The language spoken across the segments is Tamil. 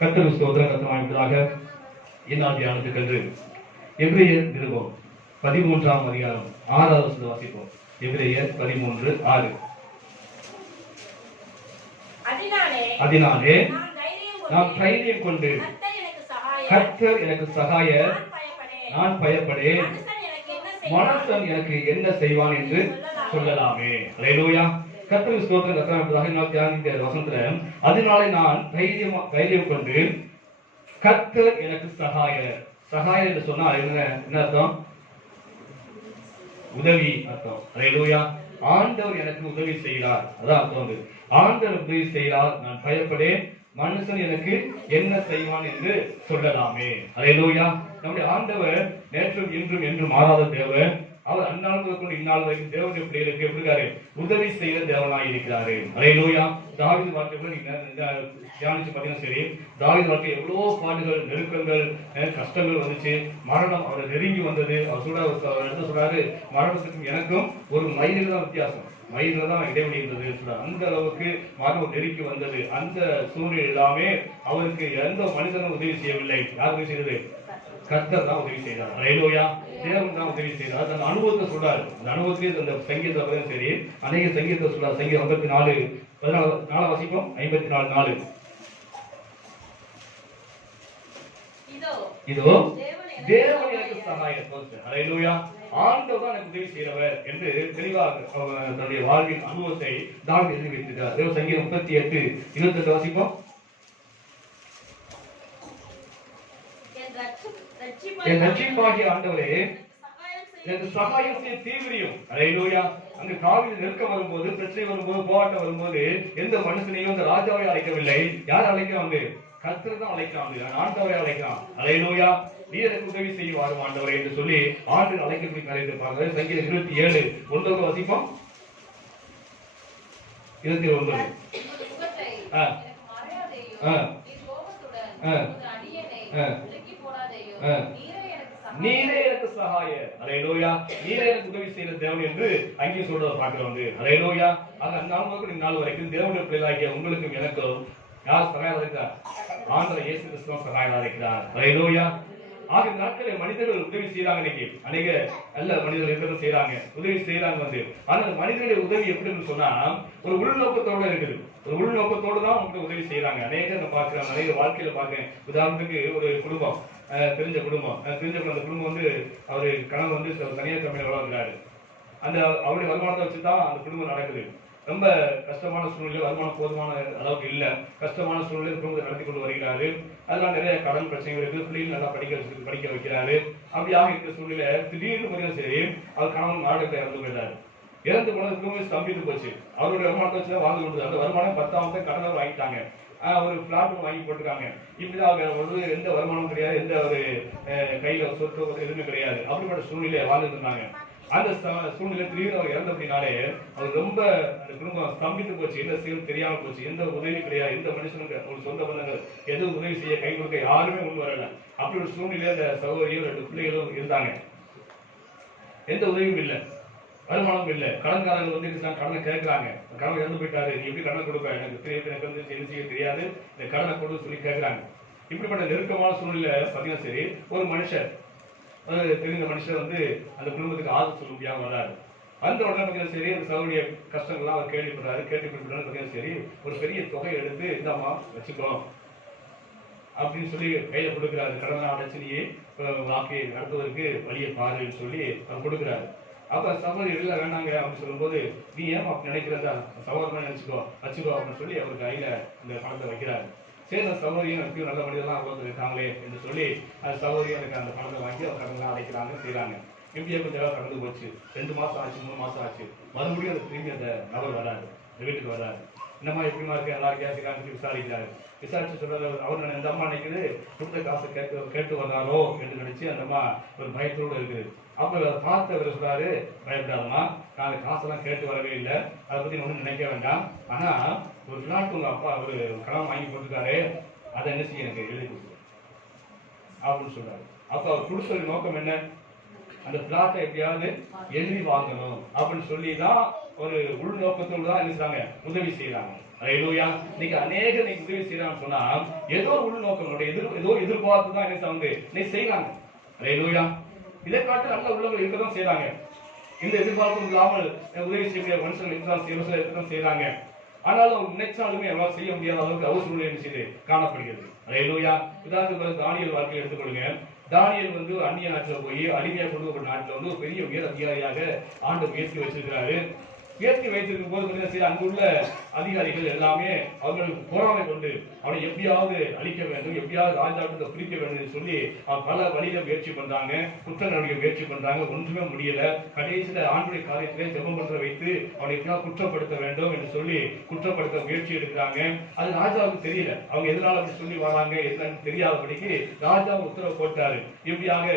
கர்த்தருக்கு ஸ்தோத்திரம். கர்த்தராக இந்நாள் தியானத்துக்கென்று எபிரேயர் நிருபம் 13ஆம் அதிகாரம் 6வது வசனத்தை வாசிப்போம். எபிரேயர் 13:6. அதனாலே நான் தைரியம் கொண்டு கர்த்தர் எனக்கு சகாயர், நான் பயப்படேன், மனுஷன் எனக்கு என்ன செய்வான் என்று சொல்லலாமே. அல்லேலூயா. கர்த்தருக்கு ஸ்தோத்திரம். கர்த்தராக நான் தியானித்த வசனத்துல அதனாலே நான் தைரியம் கொண்டு கர்த்தர் எனக்கு சகாயர். சகாயர் என்று சொன்னால் என்ன அர்த்தம்? உதவி அர்த்தம். அல்லேலூயா. ஆண்டவர் எனக்கு உதவி செய்கிறார், அதான் அர்த்தம். ஆண்டவர் உதவி செய்கிறார், நான் பயப்படேன், மனுஷன் எனக்கு என்ன செய்வான் என்று சொல்லலாமே. அல்லேலூயா. நம்முடைய ஆண்டவர் நேற்றும் இன்றும் என்றும் மாறாத தேவன். அவர் அந்நாள் கொண்டு இந்நாள் வரைக்கும் தேவனுடைய பிள்ளைகளுக்கு எப்படி இருக்காரு? உதவி செய்த தேவனாய் இருக்கிறாரு. அல்லேலூயா. தாவீது வாழ்க்கையில நீங்க தியானிச்சு பாத்தீங்கன்னா சரி, தாவீது வாழ்க்கை எவ்வளவோ பாடுகள், நெருக்கங்கள், கஷ்டங்கள் வந்துச்சு. மரணம் அவரை நெருங்கி வந்தது. அவர் என்ன சொல்றாரு? மரணத்துக்கும் எனக்கும் ஒரு மைலில் தான் வித்தியாசம், மைலில தான் இடைவெளி இருந்தது சொல்றாரு. அந்த அளவுக்கு மரணம் நெருக்கி வந்தது. அந்த சூழ்நிலை எல்லாமே அவருக்கு எந்த மனிதனும் உதவி செய்யவில்லை. யார் உதவி செய்தது? கர்த்தர் தான் உதவி செய்தார். அல்லேலூயா. தேவன் தான் உதவி செய்தார். அந்த அனுபவத்தை சொல்றாரு. அந்த அனுபவத்திலே அந்த சங்கீதத்தை சரி, அநேக சங்கீதத்தை சொல்றாரு. சங்கீதம் 54:14 வாசிப்போம். 54:4. இதோ தேவன் எனக்கு சகாயம். அல்லேலூயா. ஆண்டவர் தான் எனக்கு உதவி செய்கிறவர் என்று தெளிவாக தன்னுடைய வாழ்வின் அனுபவத்தை தாவீது எழுதி வைத்திருக்கிறார். சங்கீதம் 38:28 வாசிப்போம். என் ரட்சிப்பாகிய ஆண்டவரே எனக்கு சகாயம் செய்ய தீவிரியும். அல்லேலூயா. அங்கு தாவீது நெருக்கம் வரும்போது, பிரச்சனை வரும்போது, போராட்டம் வரும்போது எந்த மனுஷனையும் அந்த ராஜாவை அழைக்கவில்லை. யார் அழைக்கிறாங்க? கர்த்தர் தான் அழைக்கிறாங்க. ஆண்டவரை அழைக்கிறான். அல்லேலூயா. நீ எனக்கு உதவி செய்ய வாரும் ஆண்டவரை என்று சொல்லி ஆண்டு அழைக்கக்கூடிய காரியத்தை பார்க்கிறது. சங்கீதம் 27:1 வாசிப்போம். 29. நீரே எனக்கு சகாயர். அல்லேலூயா. நீரே எனக்கு உதவி செய்த தேவன் என்று அங்கே சொல்றதை பார்க்கிறோம். அல்லேலூயா. அந்த நாள் வரைக்கும் தேவனுடைய பிள்ளைகளாகிய உங்களுக்கும் எனக்கும் யார் சகாயம் இருக்கிறார்? ஆண்டவர் இயேசு கிறிஸ்து சகாயம் இருக்கிறார். அல்லேலூயா. ஆகிய நாட்களில் மனிதர்கள் உதவி செய்யறாங்க. இன்னைக்கு அநேக நல்ல மனிதர்கள் இருக்கிறது செய்யறாங்க, உதவி செய்யறாங்க. ஆனால் மனிதனுடைய உதவி எப்படின்னு சொன்னா ஒரு உள்நோக்கத்தோட இருக்குது. ஒரு உள்நோக்கத்தோடு தான் உங்களுக்கு உதவி செய்யறாங்க. அநேக பாக்குறாங்க, அநேக வாழ்க்கையில பாக்குறேன். உதாரணத்துக்கு ஒரு குடும்பம், தெரிஞ்ச குடும்பம், அந்த குடும்பம் அவரு கணவன் தனியார் கம்பெனியில் வளர்க்கிறாரு. அந்த அவருடைய வருமானத்தை வச்சுதான் அந்த குடும்பம் நடக்குது. ரொம்ப கஷ்டமான சூழ்நிலை, வருமானம் போதுமான அளவுக்கு இல்ல, கஷ்டமான சூழ்நிலை குடும்பத்தை நடத்தி கொண்டு வருகிறாரு. அதெல்லாம் நிறைய கடன் பிரச்சனைகள் இருக்கு. பிள்ளைகள் நல்லா படிக்க வைக்கிறாரு. அப்படியாக இருக்கிற சூழ்நிலை திடீர்னு கொஞ்சம் சரி அவர் கணவன் நாடகத்தை இறந்து போயிட்டாரு. இறந்து போனது குடும்பம் ஸ்தம்பித்து போச்சு. அவருடைய வருமானத்தை வச்சுதான் வாழ்ந்து கொண்டு அந்த வருமானம் 10,000 கடனை வாங்கிட்டாங்க. ஒரு பிளாட் வாங்கி போட்டுருக்காங்க. இப்படிதான் எந்த வருமானம் கிடையாது, எந்த ஒரு கையில சொத்து எதுவுமே கிடையாது. அப்படிப்பட்ட சூழ்நிலை வாழ்ந்துட்டு இருந்தாங்க. அந்த சூழ்நிலை திடீர்னு அவர் இறந்த அப்படின்னாலே அவர் ரொம்ப அந்த குடும்பம் ஸ்தம்பித்து போச்சு. என்ன செய்யணும் தெரியாம போச்சு. எந்த உதவி கிடையாது. எந்த மனுஷனுக்கு ஒரு சொந்த பந்தங்கள் எதுவும் உதவி செய்ய கை கொடுக்க யாருமே முன் வரல. அப்படி ஒரு சூழ்நிலையில அந்த சகோதரியும் 2 பிள்ளைகளும் இருந்தாங்க. எந்த உதவியும் இல்லை, வருமானம் இல்லை. கடன்காரர்கள் கடனை கேட்கிறாங்க. கடன் இறந்து போயிட்டாரு, நீ எப்படி கடனை கொடுப்ப? எனக்கு என்ன செய்ய தெரியாது, இந்த கடனை கொடு சொல்லி கேட்கிறாங்க. இப்படிப்பட்ட நெருக்கமான சூழ்நிலை பார்த்தீங்கன்னா சரி, ஒரு மனுஷர் தெரிந்த மனுஷர் அந்த குடும்பத்துக்கு ஆதரவு சொல்ல முடியாம வர்றாரு. அந்த உடனே பார்த்தீங்கன்னா சரி, அந்த சகோதரிய கஷ்டங்கள்லாம் அவர் கேள்விப்படுறாரு. பார்த்தீங்கன்னா சரி, ஒரு பெரிய தொகை எடுத்து இந்தாமா வச்சுக்கோ அப்படின்னு சொல்லி கையில கொடுக்குறாரு. கடனை அடைச்சு நீ வாழ்க்கையை நடத்துவதற்கு வழியை பாருன்னு சொல்லி அவர் கொடுக்குறாரு. அப்ப சகோதரி வெளியில வேணாங்க அப்படின்னு சொல்லும் போது, நீ ஏன் அப்படி நினைக்கிறதா, சகோதரமா நினைச்சுக்கோ வச்சுக்கோ அப்படின்னு சொல்லி அவர் கையில இந்த பணத்தை வைக்கிறாரு. சரி, அந்த சகோதரியும் எனக்கு நல்ல மனிதெல்லாம் அவ்வளோ இருக்காங்களே என்று சொல்லி அந்த சகோதரியும் எனக்கு அந்த பணத்தை வாங்கி அவர் கடன்லாம் அடைக்கிறாங்க, செய்யறாங்க. இப்படியே கொஞ்சம் நேரம் கடந்து போச்சு. 2 மாசம் ஆச்சு, 3 மாசம் ஆச்சு. மறுபடியும் அது திரும்பி அந்த நபர் வராரு, இந்த வீட்டுக்கு வர்றாரு. என்னம்மா எப்படிமா இருக்கு, நல்லா இருக்கான்னு விசாரிக்கிறாரு. விசாரிச்சு சொல்றாரு, அவர் இந்த அம்மா நினைக்குது கொடுத்த காசை கேட்டு வர்றாரோ என்று நினைச்சு அந்த அம்மா ஒரு பயத்தோடு இருக்குது. அப்ப பார்த்து அவர் சொல்றாரு, பயப்படாதம்மா, நான் காசெல்லாம் கேட்டு வரவே இல்லை, அதை பத்தி ஒன்றும் நினைக்க வேண்டாம். ஆனா ஒரு பிளாட் உங்க அப்பா ஒரு கடன் வாங்கி போட்டுருக்காரு, அதை என்ன செய்ய எனக்கு எழுதி கொடுத்து அப்படின்னு சொல்றாரு. அப்ப அவர் கொடுத்த நோக்கம் என்ன? அந்த பிளாட்டை எப்படியாவது எழுதி வாங்கணும் அப்படின்னு சொல்லி தான் ஒரு உள்நோக்கத்தோடு தான் என்ன செய்றாங்க, உதவி செய்யறாங்க. அல்லேலூயா. இன்னைக்கு அநேக நீங்க உதவி செய்யறான்னு சொன்னா ஏதோ உள்நோக்கம் ஏதோ எதிர்பார்த்து தான் என்ன வந்து நீ செய்யறாங்க. அல்லேலூயா. இதை காட்டு நல்ல உள்ளவங்க இருக்கதான் செய்யறாங்க. இந்த எதிர்பார்ப்பும் இல்லாமல் உதவி செய்ய மனுஷர்கள் இருக்கதான் செய்யறாங்க. ஆனாலும் நினைச்சாலுமே அவரால் செய்ய முடியாத அளவுக்கு அவர் சூழ்நிலை என்ன செய்து காணப்படுகிறது. அல்லேலூயா. உதாரணத்துக்கு தானியேல் வாழ்க்கையை எடுத்துக்கொள்ளுங்க. தானியேல் வந்து அந்நிய நாட்டில் போய் அடிமையா கொண்டு ஒரு நாட்டில் வந்து ஒரு பெரிய உயர் அதிகாரியாக ஆண்டு உயர்த்தி வச்சிருக்கிறாரு. உயர்த்தி வைத்திருக்கும் போது அங்குள்ள அதிகாரிகள் எல்லாமே அவர்களுக்கு பொறாமை கொண்டு அவனை எப்படியாவது அழிக்க வேண்டும், எப்படியாவது ராஜாவிட்ட பிரிக்க வேண்டும் சொல்லி பல வழியில முயற்சி பண்றாங்க, குற்ற நடவடிக்கை முயற்சி பண்றாங்க. ஒன்றுமே முடியல. கடைசியில ஆண்டுடைய காரியத்திலே ஜெபம் பண்ற வைத்து அவனை எப்படியாவது குற்றப்படுத்த வேண்டும் என்று சொல்லி குற்றப்படுத்த முயற்சி எடுக்கிறாங்க. அது ராஜாவுக்கு தெரியல. அவங்க எதனால அப்படி சொல்லி வராங்க எதுன்னு தெரியாதபடிக்கு ராஜா உத்தரவு போட்டாரு. இப்படியாக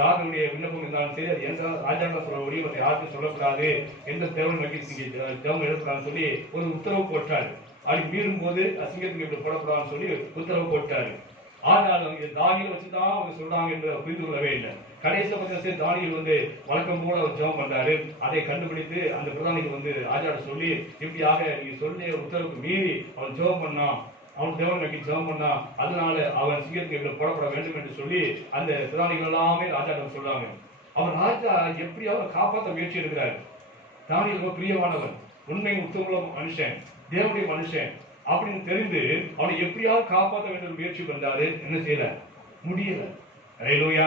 யாருடைய விண்ணப்பம் இருந்தாலும் சரி அது எந்த ராஜா சொல்ல முடியும், மற்ற யாருக்கும் சொல்லக்கூடாது, எந்த தேவன் ஜெபம் எடுக்கிறான்னு சொல்லி ஒரு உத்தரவு போட்டாரு. அப்படி மீறும் போது அசிங்கத்துக்கு இப்படி போடக்கூடாதுன்னு சொல்லி உத்தரவு போட்டாரு. ஆனாலும் இது தானியேல் வச்சுதான் அவங்க சொல்றாங்க என்று புரிந்து கொள்ளவே இல்லை. கடைசி தானியேல் வந்து வழக்கம் போல அவர் ஜெபம் பண்றாரு. அதை கண்டுபிடித்து அந்த பிரதானிக்கு வந்து ராஜாட்ட சொல்லி இப்படியாக நீ சொல்லிய உத்தரவுக்கு மீறி அவன் ஜெபம் பண்ணான், அவன் தேவன் நோக்கி ஜெபம் பண்ணா, அதனால அவன் சிங்கத்துக்கு இப்படி போடப்பட வேண்டும் என்று சொல்லி அந்த பிரதானிகள் எல்லாமே ராஜாட்ட சொல்றாங்க. அவன் ராஜா எப்படியாவது காப்பாற்ற முயற்சி எடுக்கிறாரு. தானியேல் ரொம்ப பிரியமானவன், உண்மை உத்தம மனுஷன், தேவனுடைய மனுஷன் அப்படின்னு தெரிந்து அவனை எப்படியாவது காப்பாற்ற வேண்டும் முயற்சி பண்றாரு. என்ன செய்யல, முடியல. அல்லேலூயா.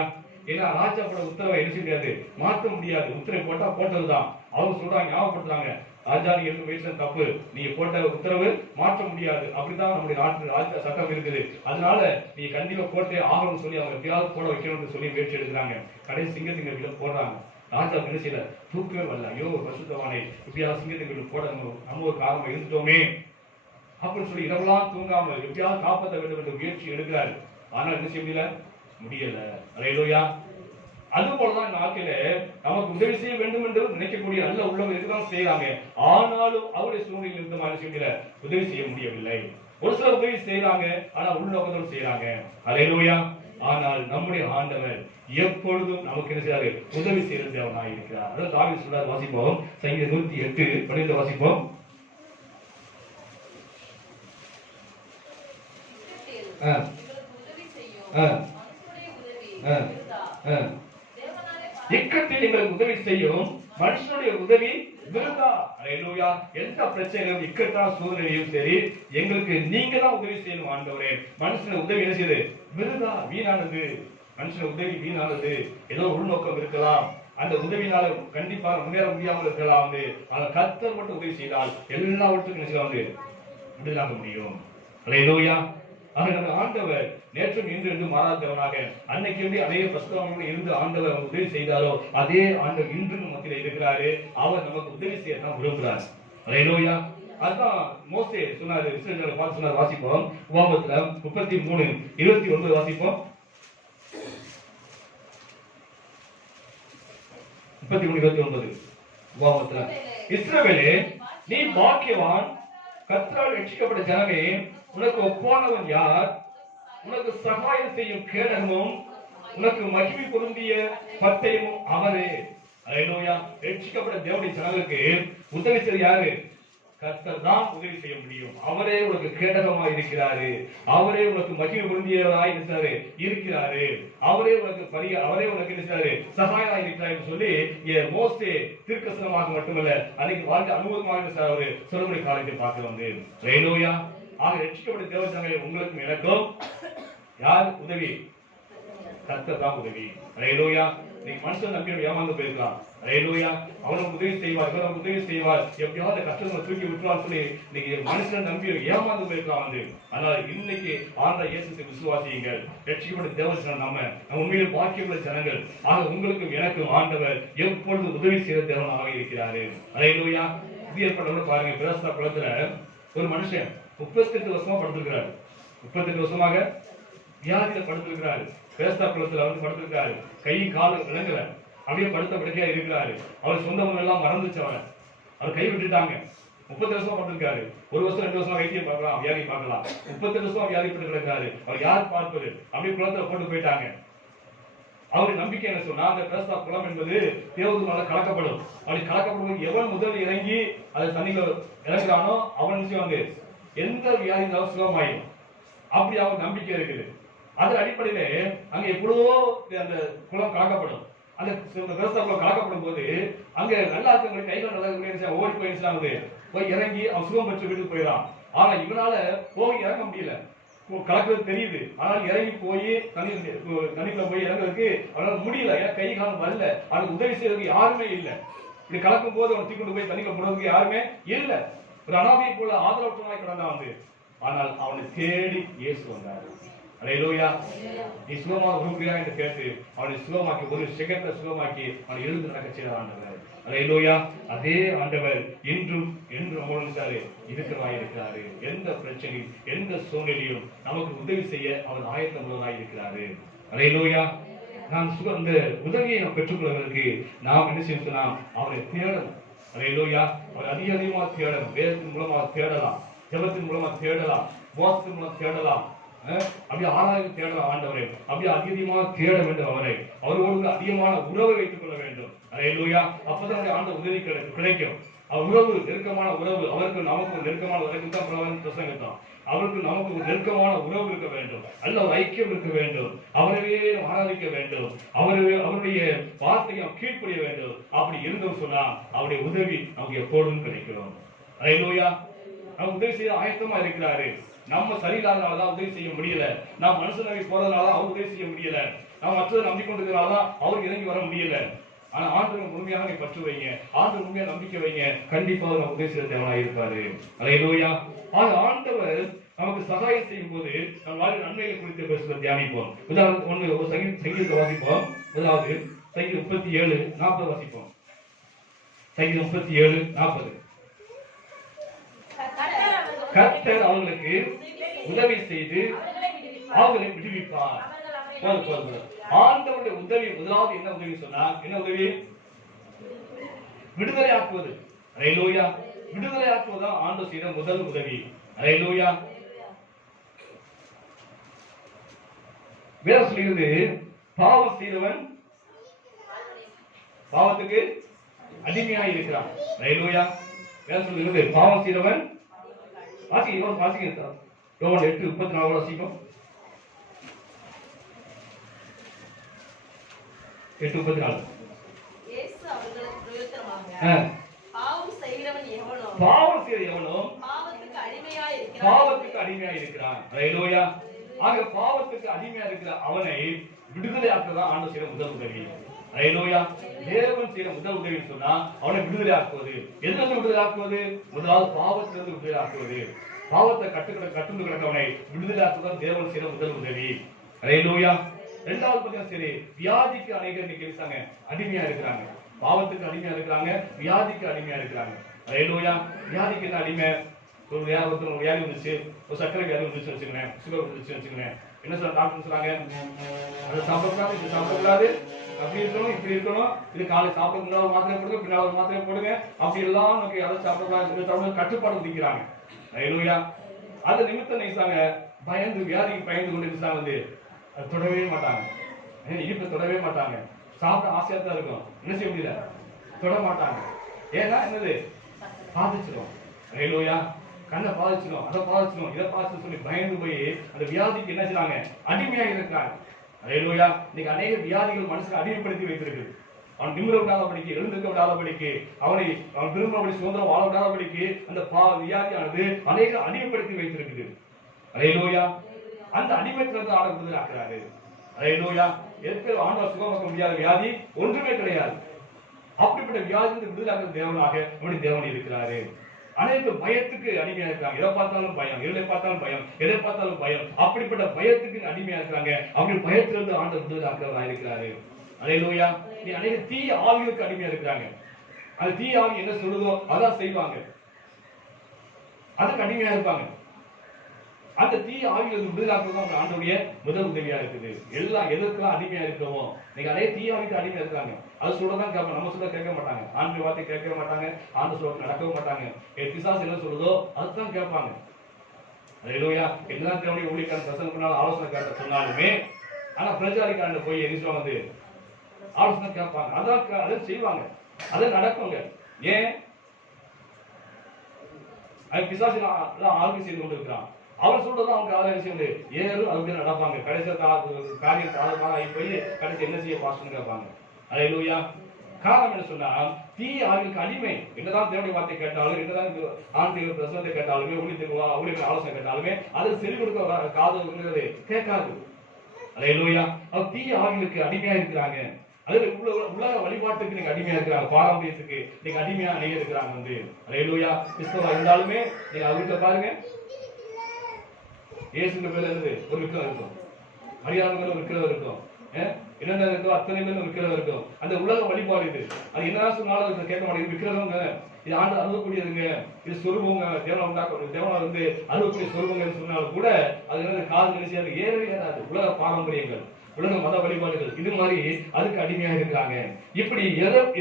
ஏன்னா ராஜாவோட உத்தரவை என்ன செய்ய முடியாது, மாற்ற முடியாது. உத்தரவை போட்டா போட்டதுதான். அவங்க சொல்றாங்க, ஞாபகப்படுத்துறாங்க, ராஜா நீ எடுத்து பேசுற தப்பு, நீங்க போட்ட உத்தரவு மாற்ற முடியாது. அப்படிதான் நம்முடைய நாட்டு ராஜா சட்டம் இருக்குது. அதனால நீ கண்டிப்பா போட்டே ஆகணும்னு சொல்லி அவங்க எப்படியாவது போட வைக்கணும்னு சொல்லி முயற்சி எடுக்கிறாங்க. கடைசி சிங்கத்திங்க போடுறாங்க. ராஜா என்ன செய்யல, தூக்கவே வரல. ஐயோ பரிசுத்தவானே, இப்படியாவது சிங்கத்துக்கு போட நம்ம ஒரு காரணம் இருந்துட்டோமே அப்படின்னு சொல்லி இரவெல்லாம் தூங்காம எப்படியாவது காப்பாற்ற வேண்டும் என்ற முயற்சி எடுக்கிறாரு. ஆனால் என்ன செய்ய முடியல. அல்லேலூயா. அது போலதான் இந்த வாழ்க்கையில நமக்கு உதவி செய்ய வேண்டும் என்று நினைக்கக்கூடிய நல்ல உள்ளவங்க இருக்கதான் செய்யறாங்க. ஆனாலும் அவருடைய சூழ்நிலையில் இருந்து மாதிரி செய்ய உதவி செய்ய முடியவில்லை. ஒரு சில உதவி செய்யறாங்க, ஆனா உள்நோக்கத்தோடு செய்யறாங்க. அல்லேலூயா. ஆனால் நம்முடைய ஆண்டவர் எப்பொழுதும் நமக்கு என்ன செய்யறாரு, உதவி செய்யறது தேவனாய் இருக்கிறார். அதாவது தாவீது சொல்றார், வாசிப்போம் சங்கீதம் 108:12 வாசிப்போம். இக்கட்டில் எங்களுக்கு உதவி செய்யும் மனுஷனுடைய உதவி விருதா. அல்லேலூயா. எந்த பிரச்சனையும் இக்கட்டா சூழ்நிலையும் சரி எங்களுக்கு நீங்க தான் உதவி செய்யணும் ஆண்டவரே. மனுஷனுடைய உதவி என்ன செய்யுது, விருதா, வீணானது. மனுஷனுடைய உதவி வீணானது. ஏதோ உள்நோக்கம் இருக்கலாம், அந்த உதவினால கண்டிப்பாக முன்னேற முடியாமல் இருக்கலாம். ஆனால் கர்த்தர் மட்டும் உதவி செய்தால் எல்லாவற்றுக்கும் என்ன செய்ய விடுதலாக முடியும். அல்லேலூயா. நம்ம ஆண்டவர் நேற்றும் இன்று என்று மாறாதவனாக அன்னைக்கு எப்படி அதே பசுத்தவங்களோடு இருந்து ஆண்டவர் உதவி செய்தாரோ அதே ஆண்டவர் இன்று மத்தியில் இருக்கிறாரு. அவர் நமக்கு உதவி செய்யத்தான் விரும்புகிறார். அல்லேலூயா. அதுதான் மோசே சொன்னாரு, இஸ்ரவேலர்களை பார்த்து சொன்னார். வாசிப்போம் உபாகமத்துல 33:29 வாசிப்போம். 33:29 உபாகமத்துல, இஸ்ரவேலே நீ பாக்கியவான், கர்த்தரால் ரட்சிக்கப்பட்ட ஜனமே, உனக்கு ஒப்பானவன் யார்? உனக்கு சகாயம் செய்யும் கேடகமும் உனக்கு மகிமை பொருந்திய பட்டயமும் அவரே. அல்லேலூயா. ரட்சிக்கப்பட்ட தேவனுடைய ஜனங்களுக்கு உதவி செய்ய யாரு? கர்த்தர் தான் உதவி செய்ய முடியும். அவரே உனக்கு கேடகமாக இருக்கிறாரு. அவரே உனக்கு மகிமை பொருந்தியவராய் இருக்கிறாரு. அவரே உனக்கு இருக்கிறாரு, சகாயமாக இருக்கிறார் என்று சொல்லி மோசே தீர்க்கதரிசனமாக மட்டுமல்ல அன்னைக்கு வாழ்க்கை அனுபவமாக அவரு சொல்லக்கூடிய காலத்தை பார்க்க வந்து. அல்லேலூயா. ஆக ரட்சிக்கப்பட்ட தேவஜனங்களே, உங்களுக்கும் எனக்கும் யார் உதவி? கர்த்தர் தான் உதவி. அல்லேலூயா. நீங்க மனுஷன் நம்பி ஏமாந்து போயிருக்கலாம். அல்லேலூயா. அவனுக்கு உதவி செய்வார், இவருக்கு உதவி செய்வார், எப்படியாவது கஷ்டங்களை தூக்கி விட்டுவார் சொல்லி நீங்க மனுஷன் நம்பி ஏமாந்து போயிருக்கலாம் வந்து. ஆனால் இன்னைக்கு ஆண்ட இயேசுவை விசுவாசியுங்கள். ரட்சிக்கப்பட்ட தேவஜனம் நம்ம உண்மையிலே பாக்கியமுள்ள ஜனங்கள். ஆக உங்களுக்கும் எனக்கும் ஆண்டவர் எப்பொழுது உதவி செய்த தேவனாக இருக்கிறாரு. அல்லேலூயா. இது ஏற்பட்ட பாருங்க, பிரஸ்தா குளத்துல ஒரு மனுஷன் 38 வருஷமா படுத்திருக்கிறாரு. 38 வருஷமாக வியாதியில படுத்திருக்கிறாரு. பேஸ்தா குளத்துல வந்து படுத்திருக்கிறாரு. கை கால விளங்கல, அப்படியே படுத்த படுக்கையா இருக்கிறாரு. அவர் சொந்தம் எல்லாம் மறந்துச்சு. அவர் கை விட்டுட்டாங்க. 30 வருஷமா படுத்திருக்காரு. 1 வருஷம் 2 வருஷமா வைத்தியம் பார்க்கலாம், வியாதி பார்க்கலாம். 38 வருஷமா வியாதிப்பட்டு கிடக்காரு. அவர் யார் பார்ப்பது? அப்படியே குளத்துல போட்டு போயிட்டாங்க. அவருடைய நம்பிக்கை என்ன சொன்னா, அந்த பெஸ்தா குளம் என்பது தேவதூதனால கலக்கப்படும். அப்படி கலக்கப்படும் எவன் முதல் இறங்கி அதை தண்ணியில இறங்குறானோ அவன் நிச்சயம் எந்த வியாதி இருந்தாலும் சுகமாயிடும். அப்படி அவர் நம்பிக்கை இருக்குது. அதன் அடிப்படையில அங்க எப்பொழுதோ அந்த குளம் கலக்கப்படும். அந்த பெஸ்தா குளம் கலக்கப்படும் போது அங்க நல்லா இருக்கவங்க கைகள் நல்லா ஓடி போய் இறங்கி அவன் சுகம் பெற்று வீட்டுக்கு போயிடறான். ஆனா இவனால போய் இறங்க முடியல. கலக்கிறது தெரியுது, ஆனால் இறங்கி போய் தண்ணிக்குள்ள போய் இறங்குறதுக்கு அவனால முடியல. ஏன்னா கை காலம் வரல, அவனுக்கு உதவி செய்யறதுக்கு யாருமே இல்லை. இப்படி கலக்கும் போது அவன் தூக்கிட்டு போய் தண்ணிக்குள்ள போடுறதுக்கு யாருமே இல்லை. ஒரு அனாதையை போல ஆதரவற்றமாய் கிடந்தான். ஆனால் அவனை தேடி இயேசு வந்தார். அல்லேலூயா. நீ சுகமாக விரும்புகிறாய் என்று கேட்டு அவனை சுகமாக்கி ஒரு செகண்ட்ல சுகமாக்கி அவனை எழுந்து நடக்க செய்த ஆண்டவர். அல்லேலூயா. அதே ஆண்டவர் இன்றும் என்றும் இருக்கிறாய் இருக்கிறாரு. எந்த பிரச்சனையும் எந்த சூழ்நிலையும் நமக்கு உதவி செய்ய அவர் ஆயத்தமுள்ளவராய் இருக்கிறாரு. அல்லேலூயா. நாம் இந்த உதவியை நாம் பெற்றுக்கொள்வதற்கு நாம் என்ன செய்யணும்? அவரை தேடணும். அல்லேலூயா. அவர் அதிகமா தேடணும். வேதத்தின் மூலமாக தேடலாம், ஜெபத்தின் மூலமாக தேடலாம், மோசத்தின் மூலம் தேடலாம், அப்படியே ஆராய்ச்சி தேடலாம் ஆண்டவரை. அப்படியே அதிகமாக தேட வேண்டும் அவரை. அவரோடு அதிகமான உறவை வைத்துக் கொள்ள வேண்டும். அல்லேலூயா. அப்பதான் ஆண்ட உதவி கிடைக்கும். உறவு, நெருக்கமான உறவு, அவருக்கு நமக்கு நெருக்கமான பிரசங்கத்தான். அவருக்கு நமக்கு ஒரு நெருக்கமான உறவு இருக்க வேண்டும். அல்ல ஒரு ஐக்கியம் இருக்க வேண்டும். அவரையே ஆராதிக்க வேண்டும். அவருடைய வார்த்தையை கீழ்ப்படிய வேண்டும். அப்படி இருந்தோம் சொன்னா அவருடைய உதவி நமக்கு எப்போதும் கிடைக்கும். அல்லேலூயா. நம்ம உதவி செய்ய ஆயத்தமா இருக்கிறாரு. நம்ம சரியில்லாதனாலதான் உதவி செய்ய முடியல. நாம் மனுஷனாக போறதுனால அவர் உதவி செய்ய முடியல. நாம் மற்றதை நம்பிக்கொண்டிருக்கிறனாலதான் அவருக்கு இறங்கி வர முடியல. ஆனா ஆண்டவர் முழுமையாக பற்று வைங்க, ஆண்டவர் முழுமையா நம்பிக்கை வைங்க, கண்டிப்பா அவர் உதவி செய்ய தேவனாக இருப்பாரு. அல்லேலூயா. ஆண்டவர் நமக்கு சகாயம் செய்யும் போது நம் வாழ்க்கை நன்மைகள் குறித்து பேசுவதை தியானிப்போம். உதாரணத்துக்கு ஒரு சங்கீதத்தை வாசிப்போம். முதலாவது சங்கீதம் 37:40 வாசிப்போம். சங்கீதம் 37:40. கர்த்தர் அவர்களுக்கு உதவி செய்து அவர்களை விடுவிப்பார். ஆண்டவருடைய உதவி முதலாவது என்ன உதவி சொன்னா, என்ன உதவி? விடுதலை ஆக்குவது. அல்லேலூயா. விடுதலை ஆக்குவதுதான் ஆண்டவர் செய்த முதல் உதவி. அல்லேலூயா. வேற சொல்லுகிறது, பாவம் செய்தவன் பாவத்துக்கு அடிமையாக இருக்கிறான். அல்லேலூயா. வேற சொல்லுகிறது, பாவம் செய்தவன் வாசிக்க யோவான் 8:34 வாசிக்கும். 8:34. இயேசு அவர்களுக்கு பிரயோஜனமாக பாவம் செய்கிறவன் எவனோ பாவத்துக்கு அடிமையாய் இருக்கிறான். அல்லேலூயா. ஆக பாவத்துக்கு அடிமையா இருக்கிற அவனை விடுதலை ஆக்குவதுதான் ஆண்டவர் செய்த முதல் உதவி. அல்லேலூயா. தேவன் செய்த முதல் உதவி சொன்னா அவனை விடுதலை ஆக்குவது. எதிலிருந்து விடுதலை ஆக்குவது? முதலாவது பாவத்திலிருந்து விடுதலை ஆக்குவது. பாவத்தை கட்டுண்டு கிடக்கவனை விடுதலை ஆக்குவதுதான் தேவன் செய்த முதல் உதவி. அல்லேலூயா. இரண்டாவது பார்த்தீங்கன்னா சரி, வியாதிக்கு அநேகர் இன்னைக்கு அடிமையா இருக்கிறாங்க. பாவத்துக்கு அடிமையா இருக்கிறாங்க, வியாதிக்கு அடிமையா இருக்கிறாங்க. அல்லேலூயா. வியாதிக்கு என்ன அடிமை? ஒரு வியாதி வந்துச்சு, ஒரு சர்க்கரை வியாதி வந்துச்சு வச்சுக்கிறேன், சுகர் வந்துச்சு வச்சுக்கிறேன். என்ன சொல்ற டாக்டர் சொல்றாங்க? அதை சாப்பிடக்கூடாது, இது சாப்பிடக்கூடாது, அப்படி இருக்கணும், இப்படி இருக்கணும், இது காலை சாப்பிட முன்னாள் மாத்திரை போடுங்க, பின்னால் ஒரு மாத்திரை போடுங்க, அப்படி எல்லாம் நமக்கு அதை சாப்பிடக்கூடாது கட்டுப்பாடு விதிக்கிறாங்க. அல்லேலூயா. அதை நிமித்தம் நினைச்சாங்க, பயந்து வியாதிக்கு பயந்து கொண்டு இருந்தாங்க. அது தொடவே மாட்டாங்க, இனிப்பை தொடவே மாட்டாங்க. சாப்பிட ஆசையா தான் இருக்கும், என்ன செய்ய முடியல, தொட மாட்டாங்க. ஏன்னா என்னது? பாதிச்சிடும். அல்லேலூயா. கண்ணை பாதிச்சிடும், அதை பாதிச்சிடும், இதை பாதிச்சு சொல்லி பயந்து போய் அந்த வியாதிக்கு என்ன செய்றாங்க? அடிமையாக இருக்கிறாங்க. அல்லேலூயா. இன்னைக்கு அநேக வியாதிகள் மனுஷனை அடிமைப்படுத்தி வைத்திருக்கு. அவன் நிமிர விடாதபடிக்கு, எழுந்திருக்க விடாதபடிக்கு, அவன் விரும்பபடி சுதந்திரம் வாழ விடாதபடிக்கு அந்த வியாதியானது அநேக அடிமைப்படுத்தி வைத்திருக்குது. அல்லேலூயா. அந்த அடிமைத்திலிருந்து ஆட விடுதலை ஆக்குறாரு. அல்லேலூயா. எதற்கு ஆண்டவர் சுகமாக்க முடியாத வியாதி ஒன்றுமே கிடையாது. அப்படிப்பட்ட வியாதி விடுதலை ஆக்குற தேவனாக நம்முடைய தேவன் இருக்கிறாரு. அனைத்து பயத்துக்கு அடிமையா இருக்கிறாங்க. எதை பார்த்தாலும் பயம், எதை பார்த்தாலும் பயம், எதை பார்த்தாலும் பயம். அப்படிப்பட்ட பயத்துக்கு அடிமையா இருக்கிறாங்க. அப்படி பயத்திலிருந்து ஆண்டவர் விடுதலை ஆக்குறவராக இருக்கிறாரு. அல்லேலூயா. நீ அநேக தீய ஆவிகளுக்கு அடிமையா இருக்கிறாங்க. அந்த தீய ஆவி என்ன சொல்லுதோ அதான் செய்வாங்க, அதுக்கு அடிமையா இருப்பாங்க. அந்த தீய ஆவிகள் விடுதலாக்குதான் ஆண்டவருடைய முதல் உதவியா இருக்குது. எல்லாம் எதற்கெல்லாம் அடிமையா இருக்கிறோமோ, நீங்க அதே தீய ஆவிக்கு அடிமையா இருக்காங்க. அது சொல்லதான் கேட்பாங்க, நம்ம சொல்ல கேட்க மாட்டாங்க. ஆண்டு வார்த்தை கேட்க மாட்டாங்க, ஆண்டு சொல்ல நடக்கவும் மாட்டாங்க. பிசாசு என்ன சொல்றதோ அதுதான் கேட்பாங்க. அல்லேலூயா. என்னதான் தேவனுடைய ஊழியக்காரன் பிரசங்கம் பண்ணாலும் ஆலோசனை கேட்ட சொன்னாலுமே, ஆனா பிரச்சாரிக்காரன் போய் என்ன ஆலோசனை கேட்பாங்க, அதான் அதை செய்வாங்க, அதை நடக்குங்க. ஏன் பிசாசு ஆளுகை செய்து கொண்டிருக்கிறான். அவர் சொல்றதும் அவங்க ஆலோசனை செய்து ஏறும் அது நடப்பாங்க. கடைசி காரியம் தாழ்வாக ஆகி போய் கடைசி என்ன செய்ய பாஸ்டர்னு கேட்பாங்க. அல்லேலூயா. காரணம் என்ன சொன்னா, தீய ஆளுக்கு அடிமை. என்னதான் தேவனுடைய வார்த்தை கேட்டாலும், என்னதான் ஆன்மீக பிரசனத்தை கேட்டாலுமே, ஊழியர்கள் ஆலோசனை கேட்டாலுமே அது செவி கொடுக்க காது கேட்காது. அல்லேலூயா. அவர் தீய ஆளுக்கு அடிமையா இருக்கிறாங்க. அது உலக வழிபாட்டுக்கு நீங்க அடிமையா இருக்கிறாங்க, பாரம்பரியத்துக்கு நீங்க அடிமையா அணைய இருக்கிறாங்க. அல்லேலூயா. கிறிஸ்தவா இருந்தாலுமே நீங்க அவர்கிட்ட பாருங்க, இயேசுக்கு மேல இருந்து ஒரு விக்கிரம் இருக்கும், மரியாதை மேல ஒரு விக்கிரம் இருக்கும், என்னென்ன இருக்கோ அத்தனை பேரும் விக்கிரம் இருக்கும். அந்த உலக வழிபாடு இது. அது என்ன சொன்னாலும் கேட்க மாட்டேங்குது. விக்கிரகங்க, இது ஆண்டு அழுகக்கூடியதுங்க, இது சொருபங்க, தேவனை உண்டாக்க தேவனை வந்து அழுகக்கூடிய சொருபங்கன்னு சொன்னாலும் கூட அது என்ன காது நினைச்சு ஏறவே ஏறாது. உலக பாரம்பரியங்கள், உலக மத வழிபாடுகள், இது மாதிரி அதுக்கு அடிமையா இருக்கிறாங்க. இப்படி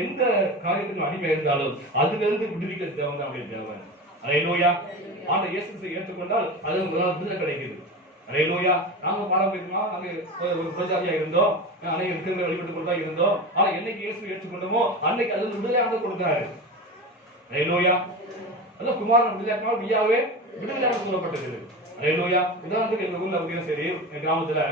எந்த காரியத்துக்கும் அடிமையா இருந்தாலும் அதுல இருந்து விடுவிக்க தேவன் தான் தேவன். அல்லேலூயா. ஆனா இயேசுவை ஏற்றுக்கொண்டால் அது விடுதலை கிடைக்குது. அல்லேலூயா. நாங்க பாரம்பரியமா நாங்க ஒரு பிரஜாதியா இருந்தோம், அன்னைக்கு இருக்கிற வழிபட்டு கொண்டா இருந்தோம். ஆனா என்னைக்கு இயேசுவை ஏற்றுக்கொண்டோமோ அன்னைக்கு அது விடுதலையாக கொடுத்தாரு. அல்லேலூயா. அதான் குமாரன் விடுதலையாக்கினால் வியாவே விடுதலையாக சொல்லப்பட்டது. அல்லேலூயா. உதாரணத்துக்கு எங்க ஊர்ல அப்படியே சரி, என் கிராமத்துல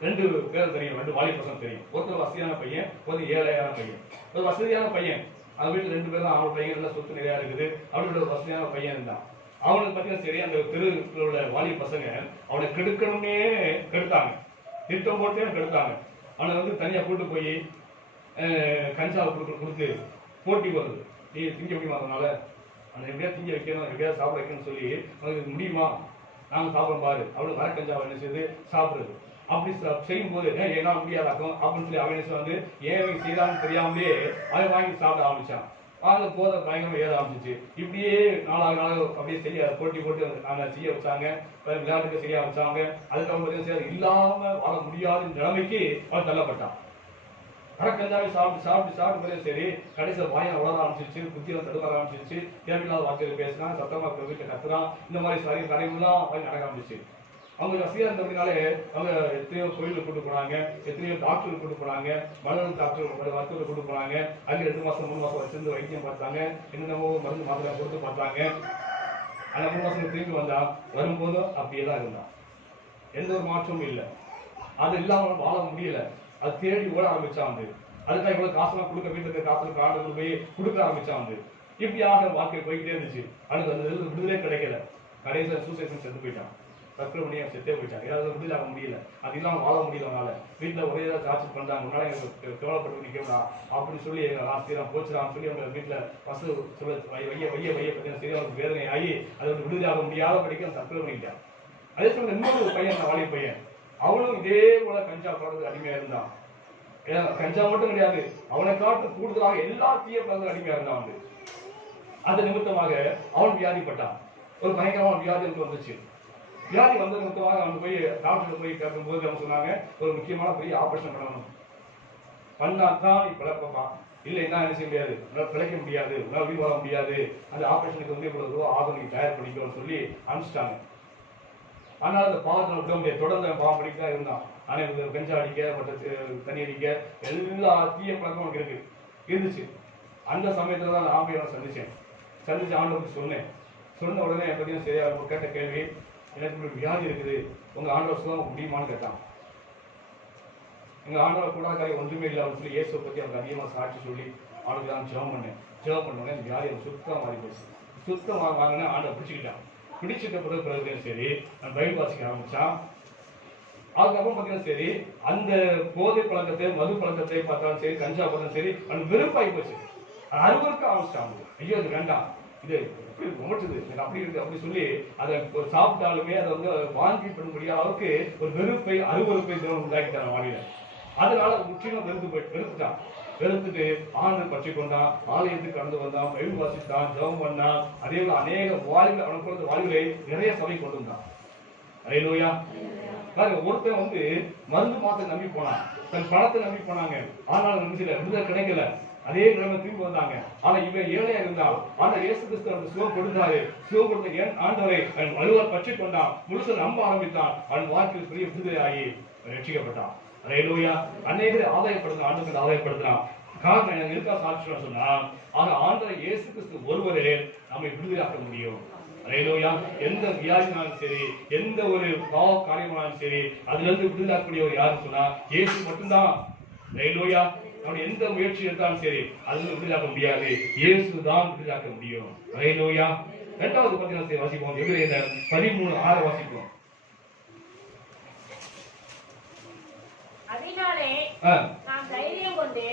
2 பேர் தெரியும், 2 வாலிப பசங்க தெரியும். ஒருத்தர் வசதியான பையன், ஒரு ஏழையான பையன். ஒரு வசதியான பையன், அது வீட்டுல 2 பேரும் அவன் பையன் எல்லாம் சொத்து நிறையா இருக்குது. அவனோட ஒரு வசதியான பையன் இருந்தான். அவனுக்கு பார்த்தீங்கன்னா சரி, அந்த தெருவுல வாலிப பசங்க அவனை கெடுக்கணும்னே கெடுத்தாங்க, திட்டம் போட்டே கெடுத்தாங்க. அவனை வந்து தனியா கூட்டு போய் கஞ்சாவை கொடுத்து போட்டி வருது, நீ திங்க முடியுமா, அதனால அவனை எப்படியா திங்க வைக்கணும், எப்படியா சாப்பிட வைக்கணும்னு சொல்லி அவனுக்கு முடியுமா, நாங்க சாப்பிட பாரு, அவனுக்கு வர கஞ்சாவை என்ன செய்து சாப்பிடுறது. அப்படி செய்யும் போது ஏன்னா முடியாதாக்கும் அப்படின்னு சொல்லி அவன் வந்து ஏன் செய்யறான்னு தெரியாமலே அவன் வாங்கி சாப்பிட ஆரம்பிச்சான். அந்த போதை பயங்கரம் ஏற ஆரம்பிச்சிச்சு. இப்படியே நாளாக அப்படியே செய்ய போட்டி போட்டு நாங்க செய்ய வச்சாங்க, விளையாட்டுக்கு செய்ய வச்சாங்க. அதுக்கப்புறம் இல்லாம வாழ முடியாத நிலைமைக்கு அவன் தள்ளப்பட்டான். கஞ்சாவை சாப்பிட்டு சாப்பிட்டு சாப்பிட்டு சரி, கடைசியில் வாயம் வளர ஆரம்பிச்சிருச்சு, புத்தியம் தடுக்க ஆரம்பிச்சிருச்சு, தேவையில்லாத வார்த்தைகள் பேசினான், சத்தமா வீட்டை கத்துறான். இந்த மாதிரி சரி கடைகள்லாம் அவன் நடக்க ஆரம்பிச்சு. அவங்க ரசிகா இருந்ததுனாலே அவங்க எத்தனையோ கோயிலுக்கு கூட்டு போனாங்க, எத்தனையோ டாக்டருக்கு கூட்டு போனாங்க, மனநல டாக்டர் மருத்துவரை கூட்டு போனாங்க. அங்கே 2 மாசம் 3 மாசம் வச்சிருந்து வைத்தியம் பார்த்தாங்க, என்னென்னமோ மருந்து மாத்திரை கொடுத்து பார்த்தாங்க. அந்த 3 மாசம் திரும்பி வந்தா, வரும்போதும் அப்படியேதான் இருந்தான், எந்த ஒரு மாற்றமும் இல்லை. அது இல்லாம வாழ முடியல. அது தேடி ஓட ஆரம்பிச்சான். வந்து அதுக்காக இவ்வளவு காசுலாம் கொடுக்க, வீட்டுல இருக்க காசுக்கு ஆண்டுகள் போய் கொடுக்க ஆரம்பிச்சான். வந்து இப்படியாக வாழ்க்கை போயிட்டே இருந்துச்சு. அதுக்கு அந்த விடுதலை கிடைக்கல. கடைசியில் சூசைட் செத்து போயிட்டான், தற்கொலை பண்ணி செத்தே போயிட்டாங்க. ஏதாவது விடுதலை ஆக முடியல, அது இல்லாம வாழ முடியலனால வீட்டுல ஒரே ஏதாவது டார்ச்சர் பண்றாங்க, முன்னாடி எனக்கு கேவலப்பட்டு நிற்கா அப்படின்னு சொல்லி ஆஸ்திரம் போச்சுடான்னு சொல்லி அவங்க வீட்டுல பசு சொல்ல வைய வைய வைய பத்தி சரி அவருக்கு வேதனை ஆகி அதை வந்து விடுதலை ஆக முடியாத படிக்க தற்கொலை பண்ணிட்டான். அதே சமயம் இன்னொரு பையன், வாலிப பையன், அவனும் இதே போல கஞ்சா பழக்கத்துக்கு அடிமையா இருந்தான். கஞ்சா மட்டும் கிடையாது, அவனை காட்டு கூடுதலாக எல்லா தீய பழக்கத்துக்கு அடிமையா இருந்தான். வந்து அது நிமித்தமாக அவன் வியாதிப்பட்டான். ஒரு பயங்கரமான வியாதி எனக்கு வந்துச்சு. வியாதி வந்த நிமித்தமாக அவன் போய் டாக்டர் போய் கேட்கும்போது அவங்க சொன்னாங்க, ஒரு முக்கியமான பெரிய ஆபரேஷன் பண்ணணும், பண்ணாதான் நீ பிழைப்பா, இல்லைன்னா என்ன செய்ய முடியாது, உன்னால பிழைக்க முடியாது, உன்னால உயிர் வாழ முடியாது, அந்த ஆபரேஷனுக்கு வந்து இவ்வளவு ரூபா ஆகும், நீ தயார் பண்ணிக்கோன்னு சொல்லி அனுப்பிச்சிட்டாங்க. ஆனால் அந்த பாவத்தில் விட முடியாது, தொடர்ந்து பாவம் படிக்கதான் இருந்தான். ஆனால் கஞ்சா அடிக்க, மற்ற தண்ணி அடிக்க, எல்லா தீய பழக்கமும் இருந்துச்சு. அந்த சமயத்துல தான் ஆம்பையை சந்திச்சேன். சந்திச்சு ஆண்டவருக்கு சொன்னேன். சொன்ன உடனே பார்த்தீங்கன்னா சரியா கேட்ட கேள்வி, எனக்கு இப்படி வியாதி இருக்குது, உங்க ஆண்டவர் சுகம் முடியுமான்னு கேட்டான். எங்க ஆண்டவர் கூட காரியம் ஒன்றுமே இல்லை அப்படின்னு சொல்லி இயேசுவை பத்தி அவங்க அதிகமாக சாட்சி சொல்லி அவனுக்கு தான் ஜெபம் பண்ணேன். ஜெபம் பண்ணோடனே அந்த வியாதி அவன் சுத்தம் மாறி போச்சு. சுத்தம் வாங்கினா ஆண்டவர் பிடிச்சிக்கிட்டான். பிடிச்சிட்ட பிறகு சரி நான் பைபிள் வாசிக்க ஆரம்பிச்சான். அதுக்கப்புறம் பார்த்தீங்கன்னா சரி, அந்த போதை பழக்கத்தை, மது பழக்கத்தை பார்த்தாலும் சரி, கஞ்சா பார்த்தாலும் சரி, அவன் வெறுப்பாகி போச்சு. அறுவருக்கு ஆரம்பிச்சிட்டாங்க. ஐயோ அது வேண்டாம், இது எப்படி உமட்டுது, அப்படி இருக்கு அப்படி சொல்லி அதை சாப்பிட்டாலுமே அதை வந்து வாங்கி பண்ண முடியாத அளவுக்கு ஒரு வெறுப்பை, அருவறுப்பை உண்டாக்கிட்டான் வாடியில. அதனால முற்றிலும் வெறுத்துட்டான். வெறுத்துட்டு ஆண்டு பற்றி கொண்டான், ஆலயத்துக்கு கடந்து வந்தான், பைபிள் வாசித்தான், ஜெபம் பண்ணான். அதே போல அநேக வாழ்வில் அவனுக்கு வாழ்வுகளை நிறைய சபை கொண்டு வந்தான். அல்லேலூயா. ஒருத்தன் வந்து மருந்து மாத்த நம்பி போனான், தன் பணத்தை நம்பி போனாங்க, ஆனால் விடுதலை கிடைக்கல. அதே நிலைமை திரும்பி வந்தாங்க. ஆனா இவன் ஏழையா இருந்தால் ஆனா இயேசு கிறிஸ்து அவனுக்கு சுகம் கொடுத்தாரு. சுகம் கொடுத்த ஆண்டவரை அவன் வலுவாக பற்றி கொண்டான், முழுச நம்ப ஆரம்பித்தான். அவன் வாழ்க்கையில் பெரிய விடுதலை ஆகி ரட்சிக்கப்பட்டான். ஹல்லேலூயா. அநேகரை ஆதாயப்படுத்துறான், ஆண்டவரை ஆதாயப்படுத்துறான். காரணம் எனக்கு இருக்கா சாட்சி சொன்னா, ஆனா ஆண்டவர் இயேசு கிறிஸ்து ஒருவரே நம்மை விடுதலையாக்க முடியும். ஹல்லேலூயா. எந்த வியாதினாலும் சரி, எந்த ஒரு பாவ காரியமானாலும் சரி, அதுல இருந்து விடுதலையாக்கக்கூடியவர் யாருன்னு சொன்னா இயேசு மட்டும்தான். ஹல்லேலூயா. நம்முடைய எந்த முயற்சி எடுத்தாலும் சரி, அதுல விடுதலையாக்க முடியாது. இயேசு தான் விடுதலையாக்க முடியும். ஹல்லேலூயா. இரண்டாவது பத்தின வாசிப்போம். எபிரேயர் 13:6 வாசிப்போம். அதனாலே நாம் தைரியம் கொண்டு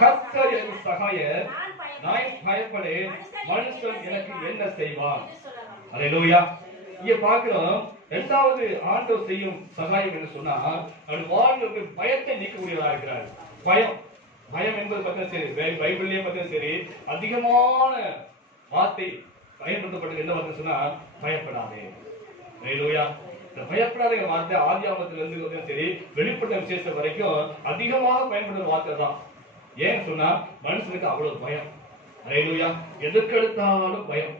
கர்த்தர் எனக்கு சகாயர், நான் பயப்படேன், மனுஷன் எனக்கு என்ன செய்வான். ஹல்லேலூயா. இங்க பார்க்கிறோம், இரண்டாவது ஆண்டவர் செய்யும் சகாயம் என்று சொன்னா அவர் வாழ்வுக்கு பயத்தை நீக்கக்கூடியவராக இருக்கிறார். பயம் பயம் என்பது பத்தின சரி, பைபிள்லயே பத்தின சரி அதிகமான வார்த்தை பயன்படுத்தப்பட்டது என்ன வந்து சொன்னா பயப்படாதே. ஹல்லேலூயா. இந்த பயப்படாத வார்த்தை ஆதியாகமத்துல இருந்து சரி வெளிப்பட்ட விசேஷம் வரைக்கும் அதிகமாக பயன்படுற வார்த்தை தான். ஏன்னு சொன்னா மனுஷனுக்கு அவ்வளவு பயம். ஹல்லேலூயா. எதற்கெடுத்தாலும் பயம்.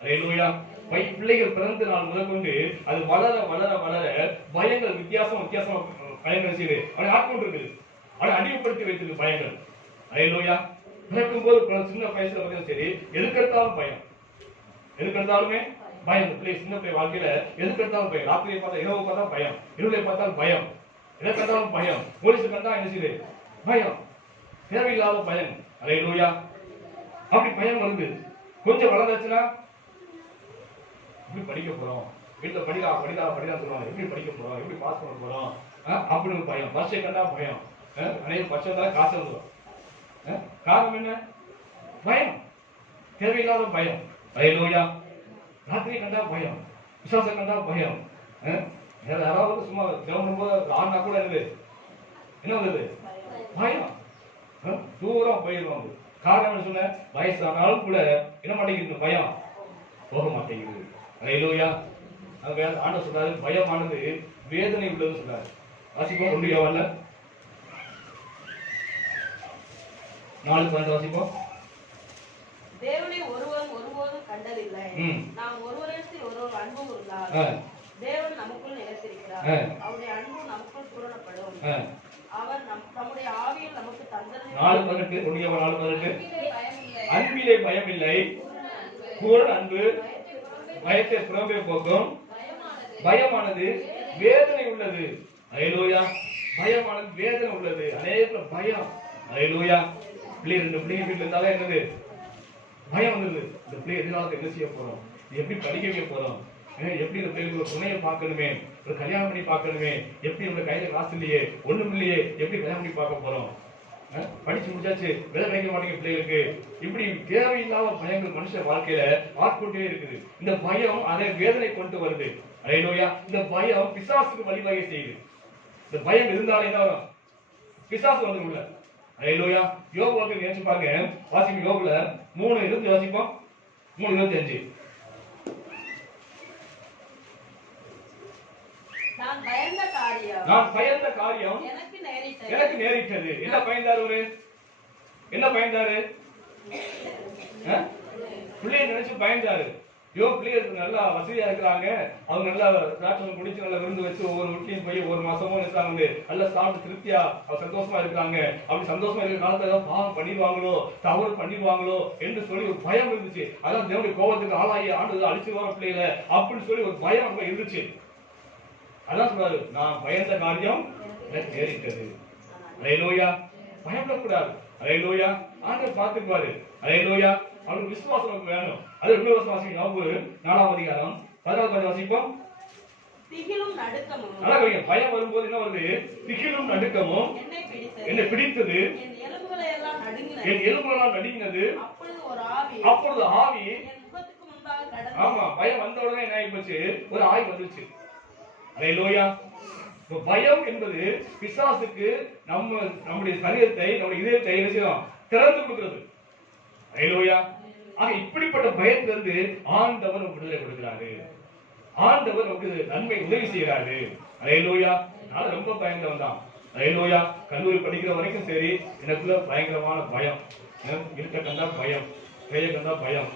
ஹல்லேலூயா. பிள்ளைகள் பிறந்த நாள் முதற்கொண்டு அது வளர வளர வளர பயங்கள் வித்தியாசம் பயங்கள் செய்து அவனை ஆட்கொண்டு இருக்குது, அவனை அடிமைப்படுத்தி வைத்தது பயங்கள். ஹல்லேலூயா. பிறக்கும் போது சின்ன வயசுல பார்த்தா சரி எதுக்கெடுத்தாலும் பயம், எதுக்கெடுத்தாலுமே பயம். பிள்ளை சின்ன பிள்ளை வாழ்க்கையில எதுக்கெடுத்தாலும் பயம். ராத்திரியை பார்த்தா இரவு பார்த்தா பயம், இரவுல பார்த்தாலும் பயம், எதை கண்டாலும் பயம், போலீஸ் கண்டா என்ன செய்யுது பயம், தேவையில்லாத பயம். ஹல்லேலூயா. அப்படி பயம் வருது. கொஞ்சம் வளர்ந்துச்சுன்னா எப்படி படிக்க போறோம், வீட்டுல படிக்கலாம் சொல்லுவாங்க, எப்படி படிக்க போறோம், எப்படி பாஸ் பண்ண போறோம் அப்படின்னு பயம். பஸ்ஸை கண்டா பயம், அநேக பஸ்ஸை தான் காசு வந்துடும். காரணம் என்ன? பயம், தேவையில்லாத பயம். ஹல்லேலூயா. ராத்திரி கண்டா பயம், விசுவாசம் கண்டா பயம். யாராவது சும்மா ஜெபம் போது ஆனா கூட என்ன வந்தது பயம், தூரம் போயிடுவாங்க. காரணம் சொன்ன வயசானாலும் கூட என்ன மாட்டேங்குது, பயம் போக மாட்டேங்குது. ஹல்லேலூயா. ஆண்டவர் சொல்றாரு பயமானது வேதனை உள்ளதுன்னு சொல்றாரு. வாசிப்போம் 1 யோவான்ல 4:12 வாசிப்போம். தேவனை ஒருவன் ஒருபோதும் கண்டதில்லை, நாம் ஒருவரிடத்தில் ஒருவர் அன்பு கொண்டால் தேவன் நமக்குள் நிலைத்திருக்கிறார், அவருடைய அன்பு நமக்குள் பூரணப்படும், அவர் நம்முடைய ஆவியில் நமக்கு தந்தது. 4:18 1 யோவான் 4:18 அன்பிலே பயமில்லை, பூரண அன்பு பயத்தை புறம்பே போக்கும், பயமானது வேதனை உள்ளது. ஹல்லேலூயா. பயமானது வேதனை உள்ளது. அநேக பயம். ஹல்லேலூயா. ரெண்டு பிள்ளைங்க வீட்டுல இருந்தாலே என்னது பயம் வந்துருது. இந்த பிள்ளை எதிர்காலத்தை என்ன செய்ய போறோம், எப்படி படிக்க வைக்க போறோம், எப்படி இந்த பிள்ளைங்களுக்கு துணையை பார்க்கணுமே, ஒரு கல்யாணம் பண்ணி பார்க்கணுமே, எப்படி நம்ம கையில காசு இல்லையே ஒண்ணும் இல்லையே, எப்படி கல்யாணம் பண்ணி பார்க்க போறோம், படிச்சு முடிச்சாச்சு வேலை கிடைக்க மாட்டேங்க பிள்ளைகளுக்கு. இப்படி தேவையில்லாத பயங்கள் மனுஷ வாழ்க்கையில ஆட்கொண்டே இருக்குது. இந்த பயம் அதை வேதனை கொண்டு வருது. ஹல்லேலூயா. இந்த பயம் பிசாசுக்கு வழிவகை செய்யுது. இந்த பயம் இருந்தாலே என்ன வரும், பிசாசு வந்து உள்ள. ஹல்லேலூயா. யோபு வாக்கு நினைச்சு பாருங்க, வாசிப்போம். யோபுல 3:20 வாசிப்போம். 3:25 நான் பயந்த காரியம் எனக்கு நேரிட்டது. என்ன பயந்தாரு? என்ன பயந்தாரு? பிள்ளைய நினைச்சு பயந்தாரு. பிள்ளைகளுக்கு நல்லா வசதியா இருக்கிறாங்க, அவங்க நல்லா திராட்சை குடிச்சு நல்லா விருந்து வச்சு ஒவ்வொரு வீட்லையும் போய் ஒரு மாசமும் நினைச்சாங்க நல்லா சாப்பிட்டு திருப்தியா சந்தோஷமா இருக்கிறாங்க. அப்படி சந்தோஷமா இருக்கிற காலத்துல ஏதாவது பாவம் பண்ணிடுவாங்களோ, தவறு பண்ணிடுவாங்களோ என்று சொல்லி ஒரு பயம் இருந்துச்சு. அதான் தேவனுடைய கோபத்துக்கு ஆளாகி ஆண்டு அழிச்சு வர பிள்ளைகளை அப்படின்னு சொல்லி ஒரு பயம் அங்க இருந்துச்சு. அதான் சொல்றாரு, நான் பயந்த காரியம் எனக்கு நேரிட்டது. ஹல்லேலூயா. பயப்படக்கூடாது. ஹல்லேலூயா. ஆண்டவர் பார்த்துக்குவாரு. ஹல்லேலூயா. அவருக்கு விசுவாசம் நமக்கு வேணும். அது 2 வருஷம் வாசிக்கும். யோபு 4ஆம் அதிகாரம் 14 வாசிப்போம். திகிலும் நடுக்கமும். பயம் வரும்போது என்ன வருது? திகிலும் நடுக்கமும் என்னை பிடித்தது, என் எலும்புகளெல்லாம் நடுங்கினது. அப்பொழுது ஆவி என் முகத்துக்கு முன்பாக கடந்தது. ஆமா, பயம் வந்த உடனே என்ன ஆயிப்போச்சு, ஒரு ஆவி வந்துச்சு. ஹல்லேலூயா. பயம் என்பது பிசாசுக்கு நம்முடைய சரீரத்தை, நம்முடைய இதயத்தை திறந்து கொடுக்கிறது. ஹல்லேலூயா. ஆக இப்படிப்பட்ட பயத்திலிருந்து ஆண்டவர் விடுதலை கொடுக்கிறாரு. ஆண்டவர் நமக்கு நன்மை உதவி செய்கிறாரு. ஹல்லேலூயா. நான் ரொம்ப பயந்தவன் தான். ஹல்லேலூயா. கல்லூரி படிக்கிற வரைக்கும் சரி எனக்குள்ள பயங்கரமான பயம், இருக்க கண்டா பயம், பேய கண்டா பயம்,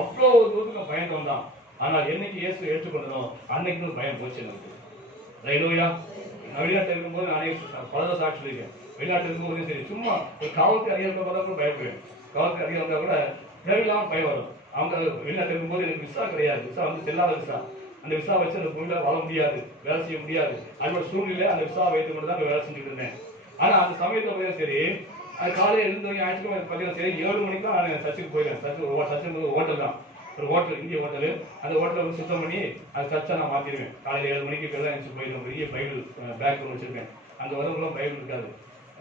அவ்வளவு தூரத்துக்கு பயந்தவன் தான். ஆனால் என்னைக்கு இயேசு ஏற்றுக்கொண்டனோ அன்னைக்கு பயம் போச்சு எனக்கு. ஹல்லேலூயா. நான் வெளிநாட்டில் இருக்கும்போது நானே பல சாட்சி இருக்கேன். வெளிநாட்டில் இருக்கும்போது சரி சும்மா ஒரு காவல்துறை அதிகாரிகள் பார்த்தா கூட பயப்படுவேன். காவல்துறை அதிகாரி வந்தா கூட தேவையில்லாம பயம் வரும். அவங்க வெளிநாட்டில் இருக்கும்போது எனக்கு விசா கிடையாது, விசா வந்து செல்லாத விசா. அந்த விசா வச்சு அந்த பூமியில வாழ முடியாது, வேலை செய்ய முடியாது. அதோட சூழ்நிலை அந்த விசா வைத்து கொண்டு தான் வேலை செஞ்சுட்டு இருந்தேன். ஆனா அந்த சமயத்துல போய் சரி அது காலையில் எழுந்தவங்க ஞாயிற்றுக்கிழமை பார்த்தீங்கன்னா சரி 7 மணிக்கு தான் நான் சர்ச்சுக்கு போயிட்டேன். சர்ச்சுக்கு ஒரு ஹோட்டல் தான், ஒரு ஹோட்டல், இந்திய ஹோட்டலு. அந்த ஹோட்டலை வந்து சுத்தம் பண்ணி அந்த சர்ச்சை நான் மாற்றிடுவேன். காலையில் 7 மணிக்கு எல்லாம் எழுந்து போயிடுவேன். பெரிய பைபிள் பேக் ஒன்று வச்சிருக்கேன். அந்த வரவங்களும் பைபிள் இருக்காது,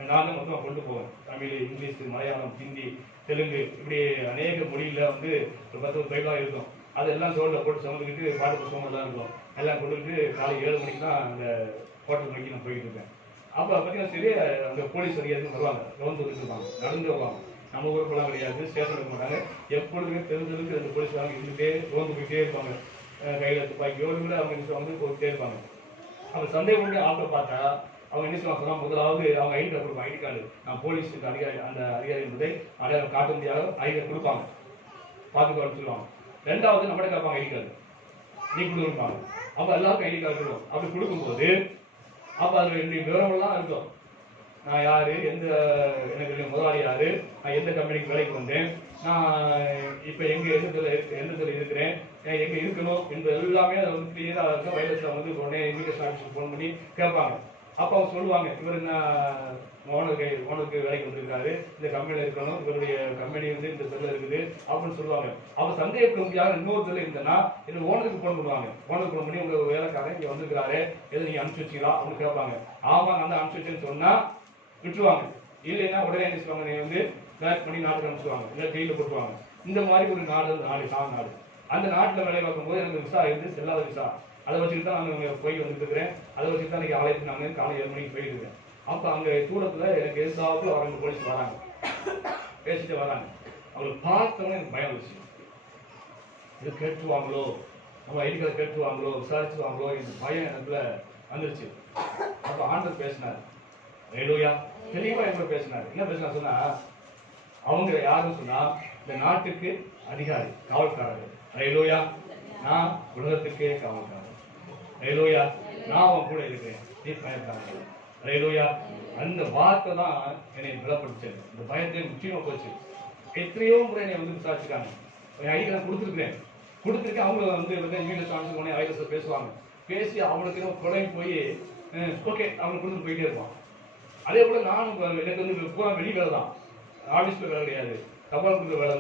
நான் தான் மொத்தமாக கொண்டு போவேன். தமிழ், இங்கிலீஷ், மலையாளம், ஹிந்தி, தெலுங்கு, இப்படி அநேக மொழியில் வந்து ஒரு 10 பைபிளாக இருக்கும். அதெல்லாம் தோளில் போட்டு சுமந்துக்கிட்டு பாட்டு புத்தகங்கள்லாம் இருக்கும். எல்லாம் கொண்டுக்கிட்டு காலை 7 மணிக்கு தான் அந்த ஹோட்டல் நோக்கி நான் போயிட்டு இருக்கேன். அப்போ பார்த்தீங்கன்னா சரி அந்த போலீஸ் அதிகாரிகள் வருவாங்க, ரவுண்டு இருப்பாங்க, நடந்து வருவாங்க. நம்ம ஊருக்குலாம் கிடையாது, ஸ்டேஷன் இருக்க மாட்டாங்க. எப்பொழுதுமே தெரிஞ்சதுக்கு 2 போலீஸ்காரங்க இருந்துகிட்டே ரோந்து போயிட்டே இருப்பாங்க. கையில் துப்பாக்கியோடு கூட அவங்க வந்து போயிட்டே இருப்பாங்க. அப்போ சந்தேகம் கொண்டு ஆட்டோ பார்த்தா அவங்க என்ன சொல்லுவாங்க, முதலாவது அவங்க ஐடி கார்டு கொடுப்பாங்க. ஐடி கார்டு நான் போலீஸுக்கு அதிகாரி, அந்த அதிகாரி என்பதை அடையாளம் காட்ட முடியாத ஐடி கார்டு கொடுப்பாங்க, பார்த்துக்கோன்னு சொல்லுவாங்க. 2வது நம்மகிட்ட கேட்பாங்க ஐடி கார்டு, நீ கொடுப்பாங்க. அப்போ எல்லாருக்கும் ஐடி கார்டு கொடுக்கும். அப்படி கொடுக்கும்போது அப்போ அதில் என்னுடைய விவரங்கள்லாம் இருக்கும். நான் யாரு, எந்த எனக்கு முதலாளி யாரு, நான் எந்த கம்பெனிக்கு வேலைக்கு வந்தேன், நான் இப்போ எந்த துறை இருக்கிறேன், எங்க இருக்கணும் என்பது எல்லாமே அதை வந்து கிளியராக இருக்கும். வயலஸில் வந்து உடனே இமிகிரேஷன் ஆஃபீஸுக்கு ஃபோன் பண்ணி கேட்பாங்க. அப்போ அவங்க சொல்லுவாங்க, இவர் நான் ஓனருக்கு வேலைக்கு வந்திருக்காரு, இந்த கம்பெனியில் இருக்கணும், இவருடைய கம்பெனி வந்து இந்த தெருவில் இருக்குது அப்படின்னு சொல்லுவாங்க. அப்போ சந்தேகப்பட முடியாத இன்னொரு தெருவில் இருந்தேன்னா என்ன ஓனருக்கு ஃபோன் பண்ணுவாங்க. ஓனருக்கு ஃபோன் பண்ணி உங்க வேலைக்காரன் இங்கே வந்திருக்காரு, எதை நீங்கள் அனுப்பிச்சு வச்சிங்களா அப்படின்னு கேட்பாங்க. ஆமாங்க அந்த அனுப்பிச்சு வச்சுன்னு சொன்னா விட்டுருவாங்க. இல்லைன்னா உடனே என்ன சொல்லுவாங்க, நீ வந்து பேக் பண்ணி நாட்டுக்கு அனுப்பிச்சுவாங்க, இல்லை ஜெயிலில் போட்டுருவாங்க. இந்த மாதிரி ஒரு நாடு. அந்த நாட்டில் வேலை பார்க்கும்போது எனக்கு விசா இருந்து செல்லாத விசா, அதை வச்சுட்டு தான் நான் போய் வந்துட்டு இருக்கிறேன். அதை வச்சுட்டு தான் இன்னைக்கு ஆலயத்துக்கு நாங்கள் காலை 7 மணிக்கு போயிட்டு இருக்கேன். அப்போ அங்கே தூரத்தில் எனக்கு எதிர்த்தாப்புல வர 2 போலீஸ் வராங்க, பேசிட்டு வராங்க. அவங்களை பார்த்தவங்க எனக்கு பயம் வந்துச்சு. இது கேட்டுருவாங்களோ, நம்ம ஐடி கார்டு கேட்டுருவாங்களோ, விசாரிச்சுவாங்களோ, இந்த பயம் எனக்குள்ள வந்துருச்சு. அப்போ ஆண்டவர் பேசினார், ஹல்லேலூயா, தெளிவா எங்க பேசினார். என்ன பேசினார் சொன்னா, அவங்க யாருன்னு சொன்னா இந்த நாட்டுக்கு அதிகாரி, காவல்காரர்கள். ஹல்லேலூயா, நான் உலகத்துக்கே காவல்காரன். ஹல்லேலூயா, நான் அவன் கூட இருக்கிறேன், நீ பயப்படாத. ஹல்லேலூயா, அந்த வார்த்தை தான் என்னை பலப்படுத்தது. இந்த பயத்தை முக்கியமா போச்சு. எத்தனையோ முறை என்னை வந்து விசாரிச்சுக்காங்க. ஐடி கார்டு கொடுத்துருக்கேன். அவங்க வந்து இங்கிலீஷ் ஆன்சர் பண்ணி ஐலஸ் பேசுவாங்க. பேசி அவங்களுக்கு குழம்பு போய் ஓகே அவங்களுக்கு கொடுத்து போயிட்டே இருப்பான். அதே போல நானும் எனக்கு வந்து பூரா வெளி வேலை தான், ஆஃபீஸ்ல வேலை கிடையாது, தபால் கொடுக்குற வேலை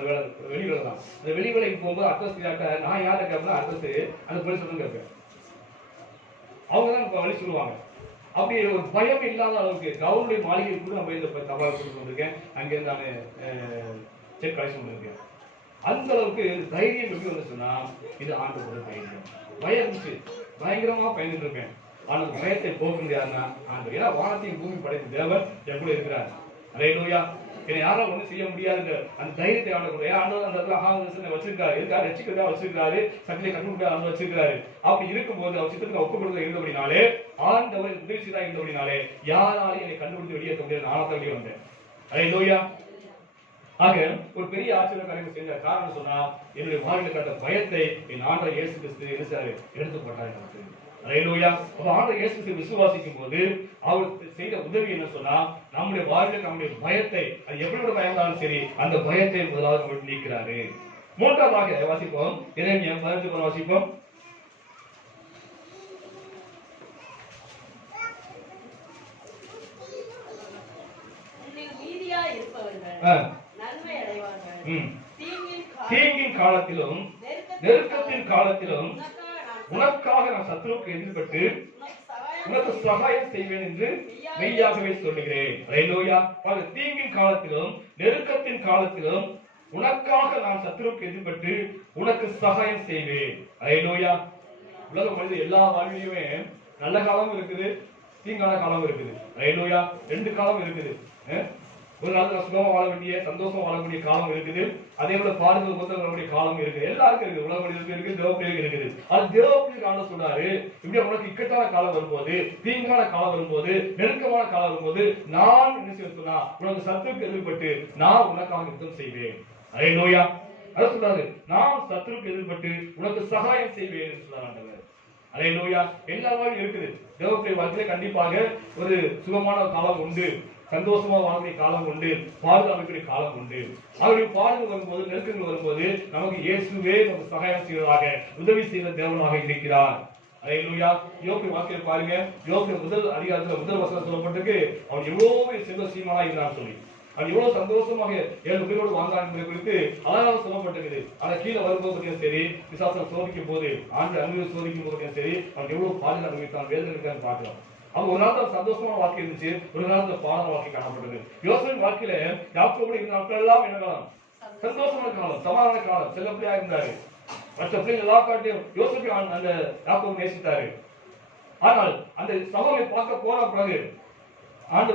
வெளி வேலை தான். அந்த வெளி வேலைக்கு போகும்போது அட்ரஸ் கேட்ட நான் யாரை கேட்பேன், அட்ரஸ் அந்த போலீஸ் வந்து கேட்பேன். அவங்க தான் வழி சொல்லுவாங்க. அப்படி ஒரு பயம் இல்லாத அளவுக்கு கவர்மெண்ட் மாளிகை கூட நான் போய் இந்த தபால் கொடுத்து வந்திருக்கேன், அங்கேருந்து நான் செக் கலெக்ஷன் பண்ணிருக்கேன். அந்த அளவுக்கு தைரியம் எப்படி வந்து சொன்னா இது ஆண்டவரோட தைரியம். பயம் இருந்துச்சு, பயங்கரமா பயந்துட்டு இருப்பேன். ஆனால் பயத்தை போக்க முடியாதுன்னா ஆண்டவர், ஏன்னா வானத்தையும் பூமி படைத்த தேவன் என் கூட இருக்கிறார். ஹல்லேலூயா, என்னை யாரும் ஒன்றும் செய்ய முடியாது அந்த தைரியத்தை ஆண்டவர். ஏன் ஆண்டவர் அந்த இடத்துல வச்சிருக்காரு, எதுக்காக ரட்சிக்கிறதா வச்சிருக்காரு, சத்தியை கண்டுபிடிக்க வச்சிருக்காரு. அப்படி இருக்கும்போது அவர் சித்தத்துக்கு ஒப்பு கொடுக்க இருந்தபடினாலே, ஆண்டவர் உதவிதான் இருந்தபடினாலே யாராலையும் என்னை கண்டுபிடித்து வெளியேற்ற முடியாது. நானும் வெளியே வந்தேன். ஹல்லேலூயா. ஆக ஒரு பெரிய ஆச்சரிய காரியங்கள் செஞ்ச காரணம் சொன்னா என்னுடைய வாழ்வில் கண்ட பயத்தை என் ஆண்டவர் இயேசு கிறிஸ்து எடுத்து போட்டார் எனக்கு. ஹல்லேலூயா. அப்ப ஆண்டவர் இயேசு கிறிஸ்து விசுவாசிக்கும் போது அவர் செய்த உதவி என்ன சொன்னா நம்முடைய வாழ்வில் நம்முடைய பயத்தை, அது எப்படியோட பயந்தாலும் சரி, அந்த பயத்தை முதலாவது நம்ம நீக்கிறாரு. 3வது வாசிப்போம், எரேமியா 15 வாசிப்போம். தீங்கின் காலத்திலும் நெருக்கத்தின் காலத்திலும் உனக்காக நான் சத்துருவுக்கு எதிர்பட்டு உனக்கு சகாயம் செய்வேன் என்று மெய்யாகவே சொல்லுகிறேன். ஹல்லேலூயா. தீங்கின் காலத்திலும் நெருக்கத்தின் காலத்திலும் உனக்காக நான் சத்துருவுக்கு எதிர்பட்டு உனக்கு சகாயம் செய்வேன். ஹல்லேலூயா. உலக மனித எல்லா வாழ்விலுமே நல்ல காலமும் இருக்குது, தீங்கான காலம் இருக்குது. ஹல்லேலூயா. 2 காலம் இருக்குது. ஒரு நாள் சுகமா வாழ வேண்டிய, சந்தோஷமா வாழக்கூடிய காலம் இருக்குது, அதே போல பாடுதல் முதல் வரக்கூடிய காலம் இருக்குது. எல்லாருக்கும் இருக்குது, உலக மனிதர்களுக்கு இருக்குது, தேவப்பிள்ளைகளுக்கு இருக்குது. அது தேவப்பிள்ளை காலம் சொன்னாரு. இப்படி உனக்கு இக்கட்டான காலம் வரும்போது, தீங்கான காலம் வரும்போது, நெருக்கமான காலம் வரும்போது நான் என்ன செய்ய சொன்னா உனக்கு சத்துருக்கு எதிர்பட்டு நான் உனக்காக யுத்தம் செய்வேன். ஹல்லேலூயா. அத சொல்றாரு, நான் சத்துருக்கு எதிர்பட்டு உனக்கு சகாயம் செய்வேன் என்று சொன்னார். அல்லேலூயா. எல்லா வாழ்க்கையும் இருக்குது. தேவனுடைய வாழ்க்கையில கண்டிப்பாக ஒரு சுகமான காலம் உண்டு, சந்தோஷமா வாழ்க்கை காலம் உண்டு, பாதுகாப்புடைய காலம் உண்டு. அவருடைய பாடுகள் வரும்போது, நெருக்கங்கள் வரும்போது நமக்கு இயேசுவே நமக்கு சகாயம் செய்வதாக, உதவி செய்த தேவனாக இருக்கிறார். அல்லேலூயா. யோபு வாக்கியம் பாருங்க. யோபு முதல் அதிகாரத்துல முதல் வசனம் சொல்லப்பட்டிருக்கு, அவன் எவ்வளவு செல்வ சீமானா இருந்தான்னு சொல்லி, அவன் எவ்வளவு சந்தோஷமாக 7 பேரோடு வாழ்ந்தான் என்பதை குறித்து அழகாக சொல்லப்பட்டிருக்குது. ஆனா கீழே வரும்போது சரி, விசுவாசம் சோதிக்கும் போது, ஆண்டு அன்பு சோதிக்கும் போது சரி, அவன் எவ்வளவு பாடல் அனுபவித்தான், வேதனை இருக்கான்னு பார்க்கலாம். அவன் ஒரு நாள் சந்தோஷமான வாழ்க்கை இருந்துச்சு, ஒரு நாள் பாட வாழ்க்கை காணப்பட்டது. யோசேப்பின் வாழ்க்கையில யாக்கோபோடு இருந்த நாட்கள் எல்லாம் என்ன காலம்? சந்தோஷமான காலம், சமாதான காலம், செல்லப்பிள்ளையா இருந்தாரு. மற்ற பிள்ளைகள் எல்லா காட்டியும் யோசேப்பை அந்த யாக்கோபு நேசித்தாரு. ஆனால் அந்த சகோதரை பார்க்க போன பிறகு ஆண்டு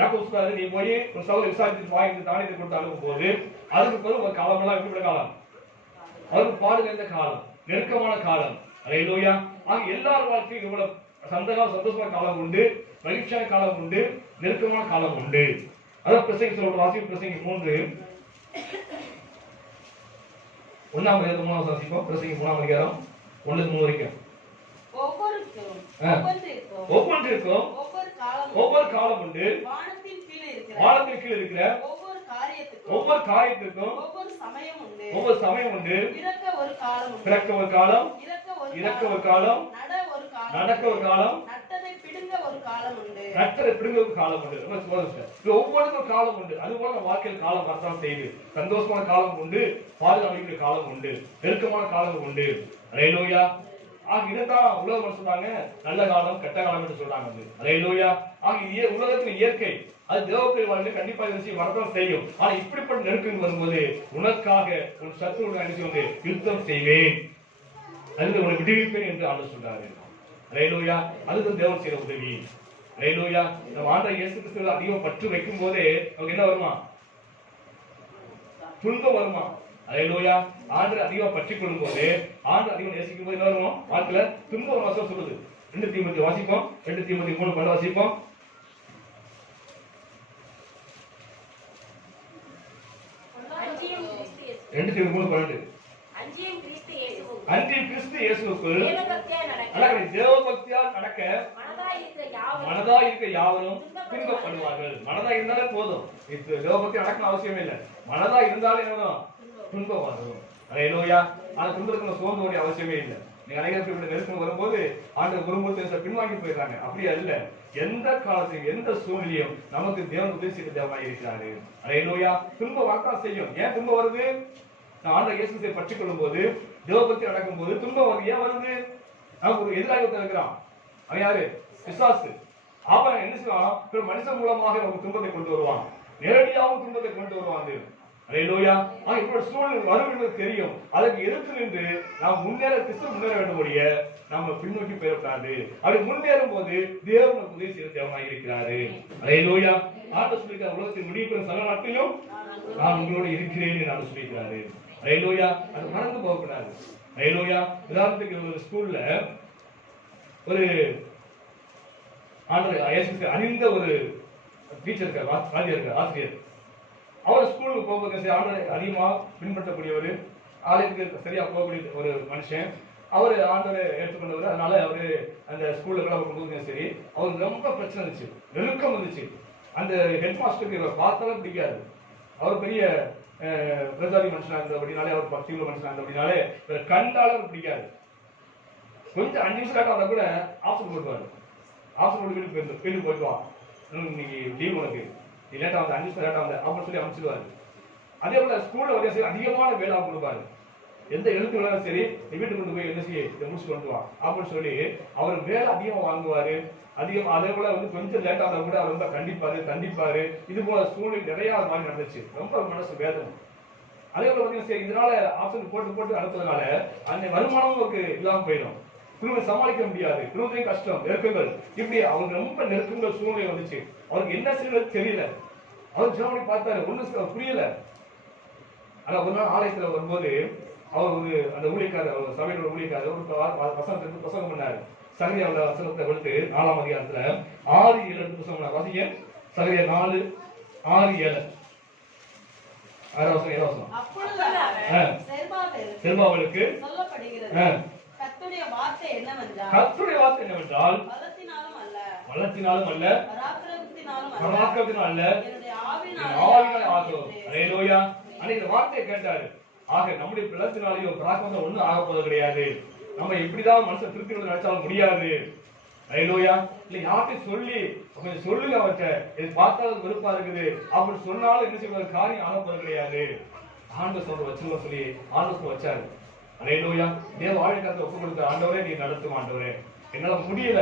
யாக்கோபு சொல்றாரு, நீ போய் ஒரு சகோதரி விசாரித்து வாங்கி தானியத்தை கொடுத்து அனுப்பும் போது அதுக்கு பிறகு ஒரு காலம் எல்லாம் எப்படி காலம்? அவருக்கு பாடு நிறைந்த காலம், நெருக்கமான காலம். அல்லேலூயா. ஆக எல்லார் வாழ்க்கையும் இவ்வளவு சந்தோஷமான காலம் உண்டு, மகிழ்ச்சியான காலம் உண்டு, நெருக்கமான காலம் உண்டு. அதான் பிரசங்கி சொல்ற வாசிப்பு பிரசங்கி 3 1ஆம் அதிகாரம் 3ஆம் வாசிப்போம். பிரசங்கி 3ஆம் அதிகாரம் 1-3 வரைக்கும். ஒவ்வொன்றிற்கும் ஒவ்வொரு காலம் உண்டு, வானத்தின் கீழ் இருக்கிற ஒவ்வொரு காரியத்திற்கும் ஒவ்வொரு சமயம் உண்டு. பிறக்க ஒரு காலம், இறக்க ஒரு காலம், நடக்க ஒரு காலம், நட்டதை பிடுங்க ஒரு காலம் உண்டு. ஒவ்வொருக்கும் காலம் உண்டு. அதுபோல நம்ம வாழ்க்கையில் காலம் வரத்தான் செய்யுது. சந்தோஷமான காலம் உண்டு, பாதுகாப்பு காலம் உண்டு, நெருக்கமான காலம் உண்டு. அல்லேலூயா. ஆக இதைத்தான் உலகம் சொல்றாங்க, நல்ல காலம் கெட்ட காலம் என்று சொல்றாங்க. அல்லேலூயா. ஆக உலகத்தின் இயற்கை அது தேவப்பிள்ளை வாழ்க்கை கண்டிப்பா விஷயம் வரத்தான் செய்யும். ஆனா இப்படிப்பட்ட நெருக்கங்கள் வரும்போது உனக்காக உன் சத்துருடன் அனுப்பி யுத்தம் செய்வேன், அது உன்னை விடுவிப்பேன் என்று ஆண்டு சொல்றாரு. அல்லேலூயா. அதுதான் தேவன் செய்த உதவி. அல்லேலூயா. நம்ம ஆண்டவர் இயேசு கிறிஸ்துவை அதிகம் பற்று வைக்கும் போதே நமக்கு என்ன வருமா? துன்பம் வருமா? அல்லேலூயா. ஆண்டவரை அதிகமா பற்றிக் கொள்ளும் போது, ஆண்டவரை அதிகம் நேசிக்கும் போது என்ன வருமா? வாழ்க்கையில துன்பம் வாசம் சொல்லுது. 2 தீமோத்தேயு வாசிப்போம். 2 தீமோத்தேயு 3:12 வாசிப்போம். 2 தீமோத்தேயு 3:12. அன்றியும் கிறிஸ்து இயேசுவுக்குள் தேவபக்தியால் நடக்க மனதாய் இருக்க யாவரும் துன்பப்படுவார்கள். மனதா இருந்தாலே போதும், தேவபக்தி நடக்கணும் அவசியமே இல்லை. மனதா இருந்தாலே என்ன துன்பம் வரும். அல்லேலூயா. ஆனா துன்பத்துக்கு சோர்ந்து வேண்டிய அவசியமே இல்லை. நீங்க அனைவரும் நெருக்கம் வரும்போது ஆண்டு குடும்பத்தை பின்வாங்கி போயிடுறாங்க. அப்படியா இல்ல, எந்த காலத்தையும் எந்த சூழ்நிலையும் நமக்கு தேவன் உதவி செய்த தேவனாய் இருக்கிறாரு. அல்லேலூயா. துன்பம் வரத்தான் செய்யும். ஏன் துன்பம் வருது? நான் ஆண்டவர் இயேசுவை பற்றிக் கொள்ளும் போது, தேவபக்தி நடக்கும் போது துன்பம் வருது. ஏன் வருது? நமக்கு ஒரு எதிராக இருக்கிறான். அவன் யாரு? பிசாசு. அவன் என்ன செய்வான்? மனுஷன் மூலமாக நமக்கு துன்பத்தை கொண்டு வருவான், நேரடியாகவும் துன்பத்தை கொண்டு வருவான். அல்லேலூயா. இப்படி சூழ்நிலை வரும் என்பது தெரியும். அதற்கு எதிர்த்து நின்று நாம் கிறிஸ்து முன்னேற வேண்டும்படிய நாம பின்னோக்கி போயிடக்கூடாது. அப்படி முன்னேறும் போது தேவன் உதவி செய்த தேவனாக இருக்கிறாரு. அல்லேலூயா. ஆண்டவர் சொல்லியிருக்கிற உலகத்தின் முடிவு பெறும் சகல நாட்களிலும் நான் உங்களோட இருக்கிறேன் என்று ஆண்டவர் சொல்லியிருக்கிறாரு. அல்லேலூயா. அது மறந்து போகக்கூடாது. அல்லேலூயா. உதாரணத்துக்கு ஒரு ஸ்கூல்ல ஒரு ஆண்டவர் அறிந்த ஒரு டீச்சர் இருக்கார், ஆசிரியர். அவர் ஸ்கூலுக்கு போகும்போது ஆண்டவரை அதிகமா பின்பற்றக்கூடியவர், ஆலயத்துக்கு சரியா போகக்கூடிய ஒரு மனுஷன். அவரு ஆண்டவரை ஏற்றுக்கொண்டவர். அதனால அவரு அந்த ஸ்கூல்ல கிளம்ப கொண்டு சரி, அவருக்கு ரொம்ப பிரச்சனை இருந்துச்சு, நெருக்கம் இருந்துச்சு. அந்த ஹெட் மாஸ்டருக்கு இவர் பார்த்தாலும் பிடிக்காது. அவர் பெரிய பிரஜாதி மனுஷனா இருந்தபடினாலே, அவர் பக்தியுள்ள மனுஷனா இருந்தபடினாலே இவர் கண்டாலும் பிடிக்காது. கொஞ்சம் 5 நிமிஷம் லேட்டா வந்தா கூட ஆப்ஷன் போட்டுவாரு. ஆப்ஷன் போட்டு வீட்டுக்கு போயிடுவான். இன்னைக்கு லீவ் உனக்கு, நீ லேட்டா வந்த 5 நிமிஷம் லேட்டா வந்த அப்படின்னு சொல்லி அமைச்சிடுவாரு. அதே போல ஸ்கூல்ல வரைய சரி அதிகமான வேலை கொடுப்பாரு. எந்த எழுத்து வேணாலும் சரி, நீ வீட்டுக்கு கொண்டு போய் என்ன செய்ய முடிச்சு கொண்டு வா அப்படின்னு சொல்லி அவர் வேலை அதிகமா வாங்குவாரு. அதிகம் அதே போல கொஞ்சம் லேட்டா வந்தா கூட அவர் ரொம்ப கண்டிப்பாரு. இது போல சூழ்நிலை நிறைய மாதிரி நடந்துச்சு. ரொம்ப மனசு வேதனை. அதே போல பாத்தீங்கன்னா இதனால ஆப்ஷன் போட்டு அனுப்புறதுனால அந்த வருமானமும் அவருக்கு இல்லாம போயிடும். குடும்பத்தை சமாளிக்க முடியாது, குடும்பத்தையும் கஷ்டம், நெருக்கங்கள், இப்படி அவருக்கு ரொம்ப நெருக்கங்கள் சூழ்நிலை வந்துச்சு. அவருக்கு என்ன செய்யறது தெரியல. அவர் ஜெபம் பார்த்தாரு, ஒண்ணும் புரியல. ஆனா ஒரு நாள் ஆலயத்துல வரும்போது அவர் அந்த ஊழியக்காரர், சபையோட ஊழியக்காரர் ஒரு வசனத்துக்கு பிரசங்கம் பண்ணாரு. சகரியா வசனத்தை கொடுத்து 4ஆம் அதிகாரத்துல 6-7 புத்தகம் வாசிங்க. சகரியா 4:6-7 செருபாபேலுக்கு சொல்லப்படுகிறது, கர்த்தருடைய வார்த்தை என்னவென்றால் என்னவென்றால் கர்த்தருடைய வார்த்தை என்னவென்றால் பலத்தினாலும் அல்ல பலத்தினாலும் அல்ல பராக்கிரமத்தினாலும் அல்ல என்னுடைய என்னுடைய ஆவியினாலே ஆகும். ஆவியினாலே அல்லேலூயா. அன்னைக்கு இந்த வார்த்தையை கேட்டாரு. ஆக நம்முடைய பலத்தினாலேயோ பராக்கிரமம் ஒண்ணும் ஆக போறது கிடையாது. நம்ம எப்படிதான் மனுஷன் திருத்தி நினைச்சாலும் முடியாது. அல்லேலூயா. இல்ல யார்கிட்ட சொல்லி கொஞ்சம் சொல்லுங்க அவர்கிட்ட இது பார்த்தாலும் வெறுப்பா இருக்குது அப்படின்னு சொன்னாலும் என்ன செய்வது காரியம் ஆக போறது கிடையாது. ஆண்டு சொல்ற வச்சுருவோம் சொல்லி ஆண்டு வச்சாரு. அல்லேலூயா. தேவ ஆழ்காரத்தை ஒப்பு கொடுத்த ஆண்டவரே நீ நடத்தும் ஆண்டவரே. என்னால முடியல,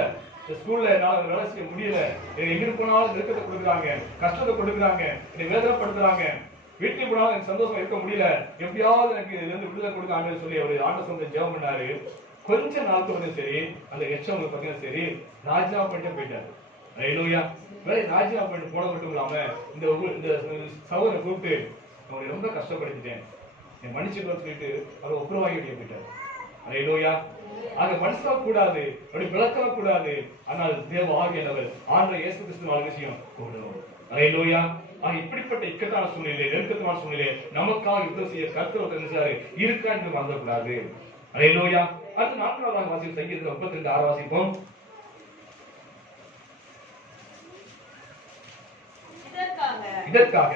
ஸ்கூல்ல என்னால வேலை செய்ய முடியல, எங்க போனாலும் நெருக்கத்தை கொடுக்குறாங்க, கஷ்டத்தை கொடுக்குறாங்க, என்னை வேதனைப்படுத்துறாங்க, வீட்டுக்கு போனாலும் எனக்கு சந்தோஷமா இருக்க முடியல, எப்படியாவது எனக்கு இதுல இருந்து விடுதலை கொடுக்க ஆண்டு சொல்லி அவரு ஆண்டு சொந்த ஜெபம் பண்ணாரு. கொஞ்ச நாளுக்கு வந்து சரி அந்த எச்சவங்க பார்த்தீங்கன்னா சரி ராஜினாமா பண்ணிட்டு போயிட்டாரு. அல்லேலூயா. வேலை ராஜினாமா பண்ணிட்டு போன மட்டும் இல்லாம இந்த சகோதரனை கூப்பிட்டு அவரை ரொம்ப கஷ்டப்படுத்திட்டேன், என் மன்னிச்சுக்கணும்னு சொல்லிட்டு அவர் ஒப்புரவாகி போயிட்டாரு. அல்லேலூயா. ஆக மனுஷா கூடாது, அப்படி விளக்க கூடாது, ஆனால் தேவ ஆவியானவர் ஆண்டவர் இயேசு கிறிஸ்துவின் விஷயம் கூடும். அல்லேலூயா. ஆக இப்படிப்பட்ட இக்கட்டான சூழ்நிலை, நெருக்கத்தான சூழ்நிலை நமக்காக யுத்தம் செய்ய கர்த்தர் இருக்கா என்று மறந்துவிடாது. அல்லேலூயா. அடுத்து 4வது வாசிப்பு சங்கீதம் 32:6 வாசிப்போம். இதற்காக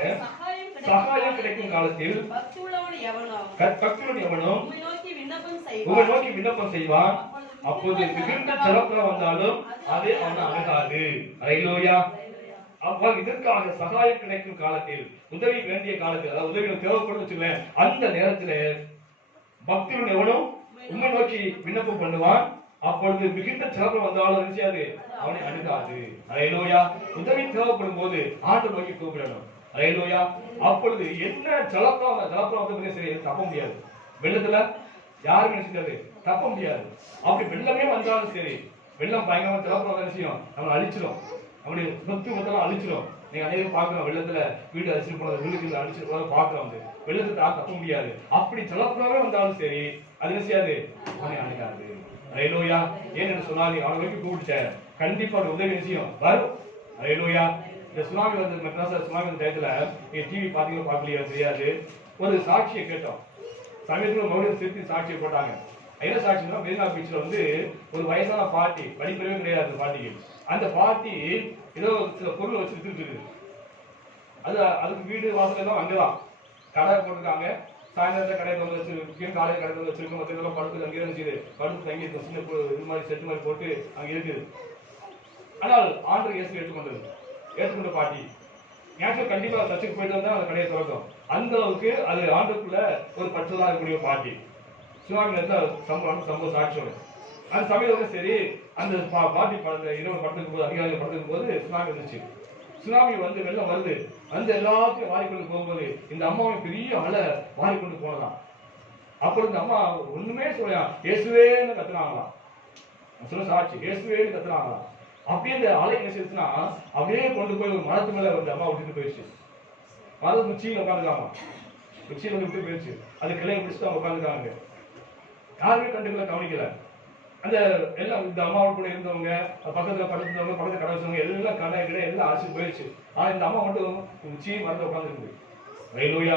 சகாயம் கிடைக்கும் காலத்தில் பக்தியுள்ளவன் எவனோ உம்மை நோக்கி விண்ணப்பம் செய்வான், அப்போது மிகுந்த ஜலப்புறம் வந்தாலும் அது அவனை அணுகாது. அல்லேலூயா. அப்போ இதற்காக சகாயம் கிடைக்கும் காலத்தில், உதவி வேண்டிய காலத்தில், அதாவது உதவி தேவைப்படும் வச்சுக்கல, அந்த நேரத்தில் பக்தியுடன் எவனும் உம்மை நோக்கி விண்ணப்பம் பண்ணுவான், அப்பொழுது மிகுந்த ஜலப்புறம் வந்தாலும் நினைச்சாது அவனை அணுகாது. அல்லேலூயா. உதவி தேவைப்படும் போது ஆண்டு நோக்கி கூப்பிடணும். அல்லேலூயா. அப்பொழுது என்ன ஜலப்புறம் வந்து சரி தப்ப முடியாது. வெள்ளத்துல யாரும் நினைச்சிட்டாரு தப்ப முடியாது. அப்படி வெள்ளமே வந்தாலும் சரி, வெள்ளம் பயங்கரமா ஜலப்புறம் விஷயம் நம்மளை அழிச்சிடும், நம்முடைய சொத்து மொத்தம் அழிச்சிடும். நீங்க அனைவரும் பாக்குறோம், வெள்ளத்துல வீடு அழிச்சிட்டு போனது, வீடுக்கு அழிச்சிட்டு போனதை பாக்குறோம். வந்து வெள்ளத்தை தப்ப முடியாது. அப்படி ஜலப்புறமே வந்தாலும் சரி அது என்ன செய்யாது, அவனை அணுகாது. அல்லேலூயா. ஏன்னு சொன்னாலும் அவனை நோக்கி கூப்பிட்ட கண்டிப்பா ஒரு உதவி விஷயம் வரும். அல்லேலூயா. இந்த சுனாமி வந்து மெட்ராஸ்ல சுனாமி வந்த டயத்துல நீங்க டிவி பாத்தீங்களோ பார்க்கலையோ தெரியாது, ஒரு சாட்சியை கேட்டோம். சமயத்துல மறுபடியும் திருப்பி சாட்சியை போட்டாங்க. என்ன சாட்சினா, மெரினா பீச்ல வந்து ஒரு வயசான பாட்டி, படிப்பறிவே கிடையாது அந்த பாட்டிக்கு. அந்த பாட்டி ஏதோ சில பொருள் வச்சு வித்துட்டு இருக்குது. அதுக்கு வீடு வாசல் எல்லாம் அங்கதான் கடை போட்டிருக்காங்க. சாயந்தரத்தை கடை வந்து வச்சு, காலையில் கடை வந்து வச்சிருக்கோம். மற்ற படுத்து அங்கே இருந்துச்சு, படுத்து தங்கி சின்ன இது மாதிரி செட்டு மாதிரி போட்டு அங்கே இருக்குது. ஆனால் ஆண்டு இயேசு ஏற்றுக்கொண்ட பாட்டி நேற்று கண்டிப்பா சர்ச்சுக்கு போயிட்டு வந்தா அந்த கடையை திறக்கும். அந்த அளவுக்கு அது ஆண்டுக்குள்ள ஒரு பற்றுதான் இருக்கக்கூடிய பாட்டி. சுனாமி சம்பவ சாட்சியோட அந்த சமயம் சரி, அந்த பாட்டி இரவு படுத்துக்கும் போது, அதிகாரிகள் படுத்துக்கும் போது சுனாமி வந்துச்சு. சுனாமி வந்து வெள்ளம் வருது, வந்து எல்லாத்தையும் வாரிக்கொண்டு போகும்போது இந்த அம்மாவை பெரிய அலை வாரிக்கொண்டு போனதான். அப்புறம் இந்த அம்மா ஒண்ணுமே சொல்லலாம், இயேசுவேன்னு கத்துனாங்களாம். சொல்ல சாட்சி, இயேசுவேன்னு கத்துனாங்களாம். அப்படியே இந்த அலை என்ன செய்யுதுன்னா அப்படியே கொண்டு போய் ஒரு மரத்து மேல வந்து அம்மா விட்டுட்டு போயிடுச்சு. மரத்து உச்சியில உட்காந்துக்காமா, உச்சியில வந்து விட்டு போயிடுச்சு. அது கிளையை பிடிச்சிட்டு அவங்க உட்காந்துக்காங்க. யாருமே கண்டுக்கல, கவனிக்கல. அந்த எல்லாம் இந்த அம்மாவோட கூட இருந்தவங்க, பக்கத்துல படுத்துறவங்க, பக்கத்துல கடை வச்சவங்க எல்லாம் கடை கிடையாது, எல்லாம் அழைச்சிட்டு போயிடுச்சு. ஆனா இந்த அம்மா மட்டும் உச்சி மரத்துல உட்காந்துருக்கு. அல்லேலூயா.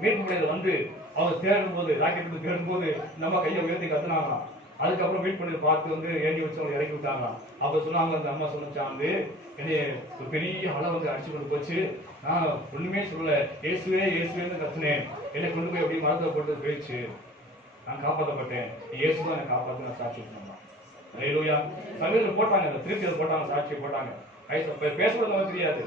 மீட்பு படையில வந்து அவங்க தேடும் போது, ராக்கெட் தேடும் போது இந்த அம்மா கையை உயர்த்தி கத்துனாங்களாம். அதுக்கப்புறம் மீட் பண்ணி பார்த்து வந்து ஏண்டி வச்சு அவங்க இறக்கி விட்டாங்களாம். அப்ப சொன்னாங்க, அந்த அம்மா சொன்னா வந்து என்னைய ஒரு பெரிய அலை வந்து அடிச்சு கொண்டு போச்சு, நான் ஒண்ணுமே சொல்லல, இயேசுவே இயேசுவேன்னு கத்துனேன், என்னை கொண்டு போய் அப்படியே மரத்துல போட்டு போயிடுச்சு, நான் காப்பாற்றப்பட்டேன், இயேசுதான் என்னை காப்பாற்று நான் சாட்சி சொன்னாங்க. அல்லேலூயா. சமயத்தில் போட்டாங்க, அந்த திருப்தியில் போட்டாங்க, சாட்சியை போட்டாங்க. பேசுறது நமக்கு தெரியாது.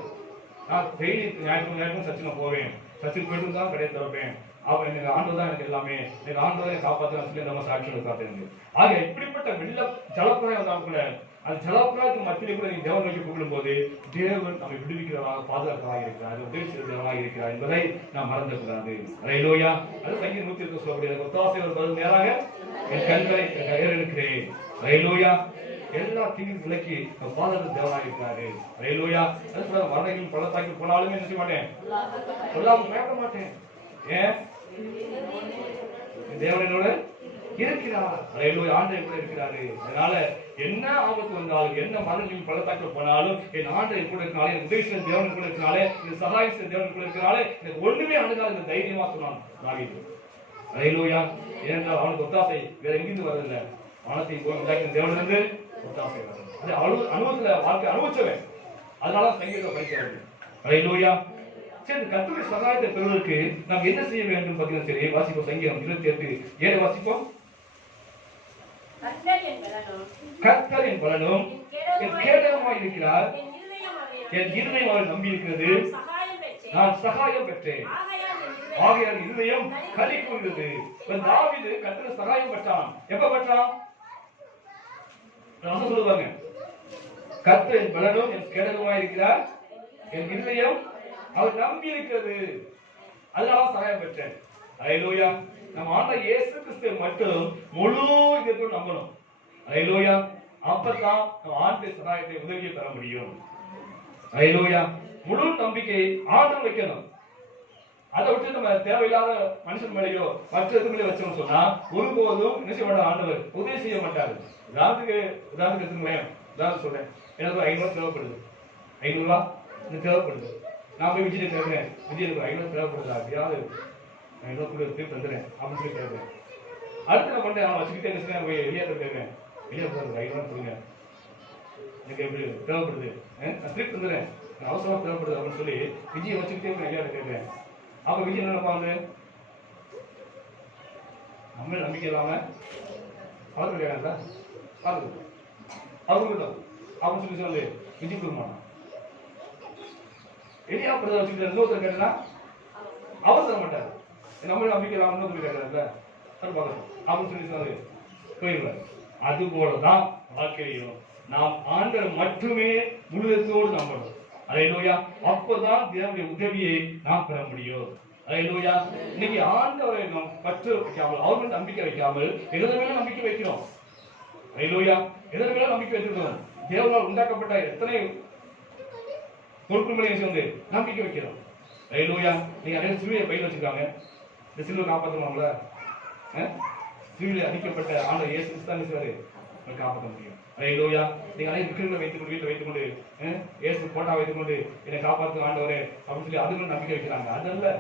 நான் டெய்லி ஞாயிற்று சர்ச்சுக்கு போவேன், சர்ச்சுக்கு போயிட்டு தான் கடையை திறப்பேன், அவன் எனக்கு ஆண்டவர் தான் எனக்கு எல்லாமே, எனக்கு ஆண்டவரை காப்பாற்ற சொல்லி நம்ம சாட்சியோட காத்திருந்து. ஆக இப்படிப்பட்ட வெள்ள ஜலப்புறம் வந்தாலும் கூட அந்த ஜலப்புறத்துக்கு மத்தியிலே கூட நீ தேவன் நோக்கி கூப்பிடும் போது தேவன் நம்மை விடுவிக்கிறவராக, பாதுகாக்கிறவராக இருக்கிறார், உதவி செய்வதாக இருக்கிறார் என்பதை நாம் மறந்துக்கூடாது. அல்லேலூயா. அது சங்கீதம் 100 சொல்லக்கூடிய ஒத்தாசை ஒரு பதில் நேராக என் கண்களை ஏறெடுக்கிறேன். அல்லேலூயா. எல்லா தீங்கு விலக்கி பாதுகாப்பு தேவனாக இருக்கிறாரு. அல்லேலூயா. அது மரணைகள் பள்ளத்தாக்கி போனாலுமே என்ன செய்ய மாட்டேன், சொல்லாமல் பேச மாட்டேன். ஏன்? தேவனோட இருக்கிறார். அல்லேலூயா. ஆண்டவர் கூட இருக்கிறாரு. அதனால என்ன ஆபத்து வந்தாலும், என்ன மரணங்கள் பள்ளத்தாக்க போனாலும் என் ஆண்டவர் கூட இருக்கனாலே, உதவி செய்ய தேவன் கூட இருக்கனாலே, இந்த சகாயம் செய்ய தேவன் கூட இருக்கனாலே எனக்கு ஒண்ணுமே அணுகாது தைரியமா சொன்னான் தாவீது. அல்லேலூயா. ஏனென்றால் அவனுக்கு ஒத்தாசை வேற எங்கிருந்து வரதில்லை, வானத்தை போய் உண்டாக்கின தேவனிலிருந்து ஒத்தாசை வரும். அது அனுபவத்துல வாழ்க்கை அனுபவிச்சவன். அதனால சங்கீதத்தை படிக்க வேண்டும். ஹல்லேலூயா. சரி, கர்த்தருடைய சகாயத்தை பெறுவதற்கு நாம் என்ன செய்ய வேண்டும் பார்த்தீங்கன்னா, சரி வாசிப்போம். சங்கீதம் 28:7 வாசிப்போம். கர்த்தர் என் பலனும் என் கேடகமாய் இருக்கிறார், என் இருதயம் அவரை நம்பி இருக்கிறது, நான் சகாயம் பெற்றேன், ஆகையால் இருதயம் களி கூர்ந்தது. தாவீது கர்த்தர் சகாயம் பெற்றான். எப்ப பெற்றான்? சொல்லுவாங்க, கர்த்தர் என் பலனும் என் கேடகமாய் இருக்கிறார், என் இருதயம் அவர் நம்பி இருக்கிறது, அதனால சகாயம் பெற்றேன். ஹல்லேலூயா. நம்ம ஆண்டவர் இயேசு கிறிஸ்துவை மட்டும் முழு இதயத்தோடு நம்பணும். ஹல்லேலூயா. அப்பதான் நம்ம ஆண்டவருடைய சகாயத்தை உதவியை பெற முடியும். ஹல்லேலூயா. முழு நம்பிக்கை ஆண்டவர் வைக்கணும். அதை விட்டு நம்ம தேவையில்லாத மனுஷன் மேலேயோ மற்ற இது மேலே வச்சோம்னு சொன்னா ஒருபோதும் என்ன செய்ய மாட்டார், ஆண்டவர் உதவி செய்ய மாட்டாரு. உதாரணத்துக்கு எடுத்துங்களேன். உதாரணம் சொல்றேன். எனக்கு ஒரு 500 தேவைப்படுது, 500 ரூபாய் தேவைப்படுது. நான் போய் விஜய் கேட்கிறேன், விஜய் எனக்கு 500 தேவைப்படுதா, அப்படியாவது 500 கூட தந்துடுறேன் அப்படின்னு சொல்லி கேட்கிறேன். அடுத்து நான் பண்ணேன், அவன் வச்சுக்கிட்டே என்ன போய் வெளியே கேட்கிறேன், வெளியே 500 கொடுங்க, எனக்கு எப்படி தேவைப்படுது, நான் திருப்பி தந்துடுறேன், அவசரமா தேவைப்படுது அப்படின்னு சொல்லி விஜயை வச்சுக்கிட்டே வெளியே கேட்கிறேன். அப்ப விஜய் என்ன நினைப்பாங்க, நம்ம நம்பிக்கை இல்லாம பார்த்து கேட்கறாங்க, பார்த்து அவர்கிட்டும் அப்படின்னு சொல்லி விஜய் கொடுக்க மாட்டான். எலியா பிரதர் வச்சுக்கிட்டு இன்னொருத்தர் கேட்டா அவர் தர மாட்டார். நம்ம நம்பிக்கை இல்லாம இன்னொருத்தர் கேட்கறாங்க அப்படின்னு சொல்லி சொன்னாரு போயிடுவார். அது போலதான் வாழ்க்கையும் நாம் ஆண்டவர் மட்டுமே முழுவதோடு நம்பணும். ஹல்லேலூயா. அப்பதான் தேவனுடைய உதவியை நாம் பெற முடியும். ஹல்லேலூயா. இன்னைக்கு ஆண்டவரை நாம் பற்று வைக்காமல், அவர் நம்பிக்கை வைக்காமல் எதன் மேல நம்பிக்கை வைக்கிறோம். ஹல்லேலூயா. எதன் மேல நம்பிக்கை வைக்கிறோம். தேவனால் உண்டாக்கப்பட்ட எத்தனை பொருட்கள் வந்து நம்பிக்கை வைக்கிறோம். ஹல்லேலூயா. நீங்க நிறைய சிலுவையை பையில வச்சிருக்காங்க, இந்த சிலுவை காப்பாற்றுவாங்களா? சிலுவையில் அடிக்கப்பட்ட ஆண்டவர் இயேசு கிறிஸ்து தான் செய்வாரு, காப்பாற்ற முடியும். ஹல்லேலூயா. நீங்க நிறைய விக்கிரங்களை வைத்துக்கொண்டு வீட்டில் வைத்துக்கொண்டு இயேசு போட்டா வைத்துக்கொண்டு என்னை காப்பாற்று ஆண்டவரே அப்படின்னு சொல்லி அதுக்கு நம்பிக்கை வைக்கிறாங்க. அதல்ல,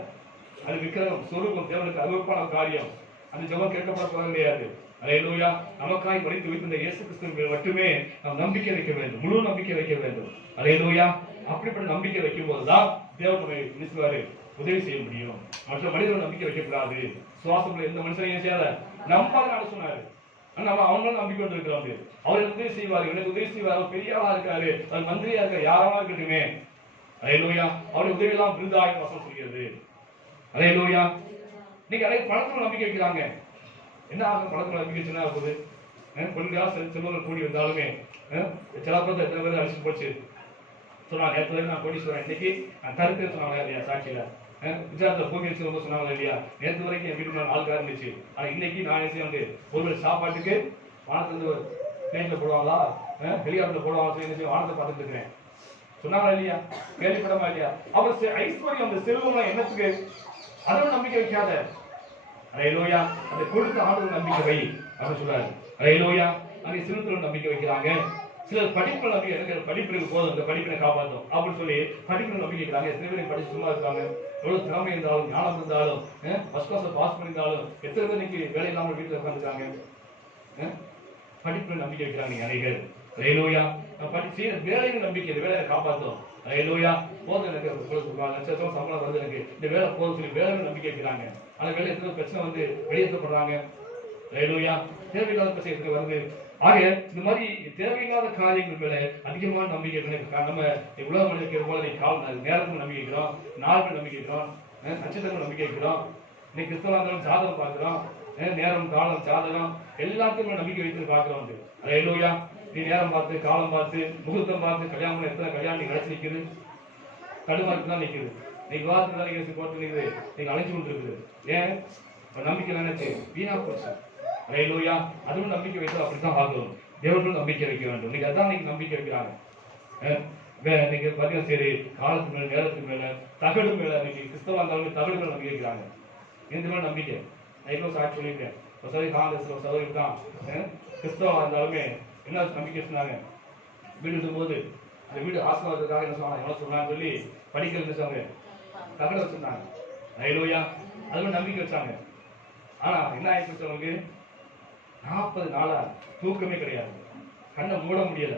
அது விக்கிரகம் சொரூபம், தேவனுக்கு அருவப்பான காரியம். அந்த ஜெபம் கேட்கப்பட போறது கிடையாது. ஹல்லேலூயா. நமக்காய் மரித்து வைத்திருந்த இயேசு கிறிஸ்து மட்டுமே நாம் நம்பிக்கை வைக்க வேண்டும், முழு நம்பிக்கை வைக்க வேண்டும். ஹல்லேலூயா. அப்படிப்பட்ட நம்பிக்கை வைக்கும் போதுதான் தேவன் நம்மை நினைச்சுவாரு, உதவி செய்ய முடியும். மற்ற மனிதர்கள் நம்பிக்கை வைக்கக்கூடாது. சுவாசம் எந்த மனுஷனையும் செய்யாத நம்பாத சொன்னாரு. நம்ம அவங்களும் நம்பிக்கை கொண்டு இருக்கிறோம். அவர் உதவி செய்வாரு, எனக்கு உதவி செய்வார், அவர் பெரிய ஆளா இருக்காரு, அவர் மந்திரியா இருக்காரு, யாராவது இருக்கட்டுமே. ஹல்லேலூயா. அவருடைய உதவி எல்லாம் விருதாய் வசம் சொல்கிறது. ஹல்லேலூயா. நீங்க நிறைய பணத்துல நம்பிக்கை வைக்கிறாங்க. என்ன ஆகும் பணத்துல நம்பிக்கை வச்சுன்னா போகுது, பொருளாதார செல்வங்கள் கூடி வந்தாலுமே சில பேர் எத்தனை பேர் அழிச்சு போச்சு சொன்னாங்க. நேற்று நான் கோடீஸ்வரன், இன்னைக்கு நான் கருத்து சொன்னாங்க இல்லையா சாட்சியில. குஜராத்ல பூமி ரொம்ப சொன்னாங்க இல்லையா. நேற்று வரைக்கும் என் வீட்டுக்கு ஆளுக்காக இருந்துச்சு. ஆனா இன்னைக்கு நான் வந்து ஒரு சாப்பாட்டுக்கு வானத்துல பிளேன்ல போடுவாங்களா, ஹெலிகாப்டர்ல போடுவாங்க, என்ன வானத்தை பார்த்துட்டு இருக்கிறேன் சொன்னாங்களா இல்லையா, கேள்விப்படமா இல்லையா. அவர் ஐஸ்வர்யம் அந்த செல்வம் என்னத்துக்கு, அதோட நம்பிக்கை வைக்காத. ஹல்லேலூயா. அந்த கொடுத்த ஆண்டவர் நம்பிக்கை வை அப்படின்னு சொல்றாரு. ஹல்லேலூயா. அங்கே சிறுத்துல நம்பிக்கை வைக்கிறாங்க. சிலர் படிப்பு நம்பிக்கை, எனக்கு படிப்புக்கு போதும், இந்த படிப்பினை காப்பாற்றும் அப்படின்னு சொல்லி படிப்பு நம்பிக்கை வைக்கிறாங்க. எத்தனை பேர் படிச்சு சும்மா இருக்காங்க, எவ்வளவு திறமை இருந்தாலும் ஞானம் இருந்தாலும் ஃபர்ஸ்ட் கிளாஸ் பாஸ் பண்ணியிருந்தாலும் எத்தனை பேர் இன்னைக்கு வேலை இல்லாமல் வீட்டில் உட்காந்துருக்காங்க. படிப்புல நம்பிக்கை வைக்கிறாங்க அனைவர். ஹல்லேலூயா. படிச்சு வேலையும் நம்பிக்கை, இந்த வேலையை காப்பாற்றும். ஹல்லேலூயா. போதும், எனக்கு லட்சம் சம்பளம் வருது, எனக்கு இந்த வேலை போதும் சொல்லி வேலை நம்பிக்கை வைக்கிறாங்க. ஆனா வேலை எத்தனை பிரச்சனை வந்து வெளியேற்றப்படுறாங்க. ஹல்லேலூயா. தேவையில்லாத பிரச்சனை வருது. ஆக இந்த மாதிரி தேவையில்லாத காரியங்கள் மேல அதிகமான நம்பிக்கை நம்ம உலக மனிதர்கள் போல நேரத்துக்கு நம்பிக்கை வைக்கிறோம், நாளுக்கு நம்பிக்கை வைக்கிறோம், நட்சத்திரங்கள் நம்பிக்கை வைக்கிறோம். இன்னைக்கு கிறிஸ்தவம் ஜாதகம் பார்க்கிறோம், நேரம் காலம் ஜாதகம் எல்லாத்துக்குமே நம்பிக்கை வைத்து பார்க்கிறோம். ஹல்லேலூயா. நீ நேரம் பார்த்து காலம் பார்த்து முகூர்த்தம் பார்த்து கல்யாணம் எத்தனை கல்யாணம் நீங்க அழைச்சி நிற்குது, கடுமாருக்கு தான் நிற்குது. நீங்க விவாதத்துக்கு தான் நீங்க போட்டு நிற்குது, நீங்க அழைச்சு கொண்டு இருக்குது. ஏன் நம்பிக்கை நினைச்சு வீணா போச்சு. ஹல்லேலூயா. அதுவும் நம்பிக்கை வைத்து அப்படித்தான் ஆகும். தேவர்களும் நம்பிக்கை வைக்க வேண்டும். நீங்க அதான் நீங்க நம்பிக்கை வைக்கிறாங்க. நீங்க பாத்தீங்கன்னா சரி, காலத்துக்கு மேல நேரத்துக்கு மேல தகடு மேல இன்னைக்கு கிறிஸ்தவா இருந்தாலும் தகடு மேல நம்பிக்கை வைக்கிறாங்க. இந்த மாதிரி நம்பிக்கை நான் சாட்சி சொல்லியிருக்கேன். சரி, காங்கிரஸ் சதவீதம் தான் கிறிஸ்தவா இருந்தாலுமே என்ன நம்பிக்கை சொன்னாங்க, வீடு இருக்கும்போது அந்த வீடு ஆசீர்வாதத்துக்காக என்ன சொன்னாங்க, எவ்வளவு சொன்னான்னு சொல்லி படிக்கிறது சொன்னாங்க, தகடு வச்சிருந்தாங்க. ஹல்லேலூயா. அதுவும் நம்பிக்கை வச்சாங்க. ஆனா என்ன ஆயிடுச்சு, அவங்களுக்கு 40 நாளா தூக்கமே கிடையாது. கண்ணை மூட முடியல.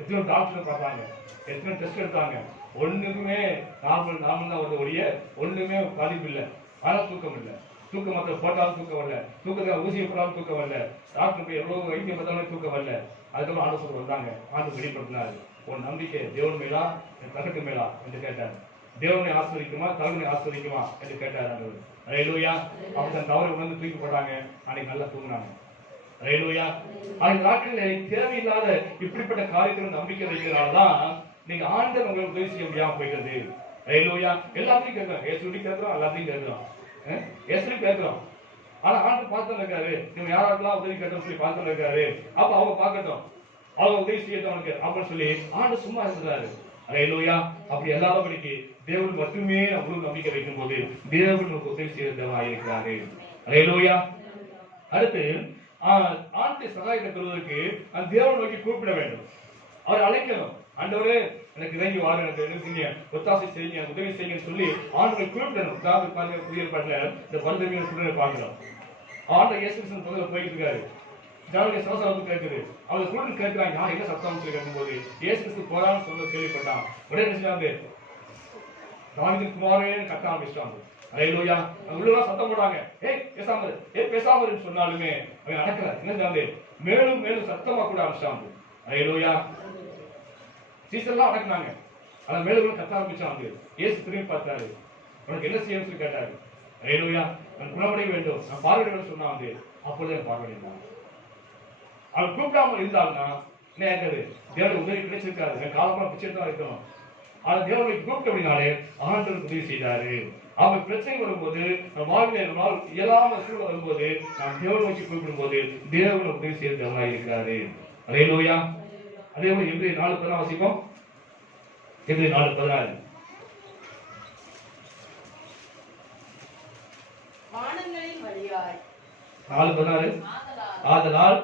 எத்தனை டாக்டர் பார்த்தாங்க, எத்தனை டெஸ்ட் எடுத்தாங்க, ஒண்ணுமே நார்மல் தான் வருது ஒழிய ஒண்ணுமே பாதிப்பு இல்லை. ஆனா தூக்கம் இல்லை. தூக்க மாத்திரை போட்டாலும் தூக்கம் வரல, தூக்கத்தை ஊசியை போட்டாலும் தூக்கம் வரல, டாக்டர் போய் எவ்வளவு வைத்தியம் பார்த்தாலும் தூக்கம் வரல. அதுக்கப்புறம் ஆலோசனை வந்தாங்க. ஆண்டு வெளிப்படுத்தினாரு, உன் நம்பிக்கை தேவன் மேலா தகட்டு மேலா என்று கேட்டார். தேவனை ஆஸ்வதிக்குமா தகவனை ஆஸ்வதிக்குமா என்று கேட்டார் ஆண்டவர். ஹல்லேலூயா. அப்ப தன் தவறை உணர்ந்து தூக்கி போட்டாங்க. அன்னைக்கு நல்லா தூங்கினாங்க. ஹல்லேலூயா. அந்த நாட்களில் தேவையில்லாத இப்படிப்பட்ட காரியத்தில் நம்பிக்கை வைக்கிறதுனாலதான் நீங்க ஆண்டவர் உங்களுக்கு உதவி செய்ய முடியாம போயிட்டது. ஹல்லேலூயா. எல்லாத்தையும் கேட்கிறோம், ஏசுடி கேட்கிறோம், எல்லாத்தையும் கேட்கிறோம், ஏசுடி கேட்கிறோம். ஆனா ஆண்டு பார்த்து இருக்காரு, இவங்க யாராருக்கெல்லாம் உதவி கேட்டோம் சொல்லி பார்த்து இருக்காரு. அப்ப அவங்க பார்க்கட்டும், அவங்க உதவி செய்யட்டும் அப்படின்னு சொல்லி ஆண்டு சும்மா இருக்கிறாரு. ஹல்லேலூயா. அப்படி எல்லாரும் படிக்கு தேவன் மட்டுமே நம்மளும் நம்பிக்கை வைக்கும் போது தேவன் நமக்கு உதவி செய்யறதா இருக்கிறாரு. ஹல்லேலூயா. அடுத்து ஆண்டு சகாயத்தை பெறுவதற்கு அந்த தேவன் நோக்கி கூப்பிட வேண்டும். அவர் அழைக்கணும். ஆண்டவரே எனக்கு இறங்கி வாரு, எனக்கு என்ன ஒத்தாசை செய்யுங்க, உதவி செய்யுங்கன்னு சொல்லி ஆண்டவரை குறிப்பிடணும். புதிய பாட்டுல இந்த பந்தவியல் கூட பார்க்கிறோம். ஆண்டவர் இயேசு கிறிஸ்து முதல்ல போயிட்டு இருக்காரு. ஜனங்களுடைய சவசவத்து கேட்குது. அவங்க கூட கேட்கிறாங்க, நான் என்ன சத்தம் சொல்லி கேட்கும்போது இயேசு கிறிஸ்து போறான்னு சொல்ல கேள்விப்பட்டான். உடனே நினைச்சாங்க, தாவீதின் குமாரேன்னு கத்த ஆரம்பிச்சிட்டாங்க. ஹல்லேலூயா. உள்ளவங்க சத்தம் போடுறாங்க, பேசாம சொன்னாலுமே அவன் அடக்கல. என்ன மேலும் மேலும் சத்தமா கூட ஆரம்பிச்சாங்க. ஹல்லேலூயா. சீசர்லாம் அடக்குனாங்க. அதை மேலும் கத்த ஆரம்பிச்சாங்க. இயேசு திரும்பி பார்த்தாரு, உனக்கு என்ன செய்யணும்னு சொல்லி கேட்டாரு. ஹல்லேலூயா. நான் குணமடைய வேண்டும், நான் பார்வையிட வேண்டும் சொன்னாங்க. அப்பொழுது பார்வையிட்டாங்க. அவன் கூப்பிடாமல் இருந்தால்னா என்ன ஆகாது, தேவனுடைய உதவி கிடைச்சிருக்காது. என் காலமா பிச்சை தான் இருக்கணும். ஆனா தேவனை கூப்பிட்ட அப்படின்னாலே ஆண்டவர் உதவி செய்தாரு. அவன் பிரச்சனை வரும்போது வாழ்வில் இயலாம சூழல் வரும்போது நாம் தேவனை நோக்கி கூப்பிடும் போது தேவனை உதவி செய்யறதா இருக்கிறாரு. ஹல்லேலூயா. அதே போல எபிரேயர் 4:16 வாசிப்போம். எபிரேயர் 4:16. வானங்களின் வழியாய் 4:16. ஆதலால்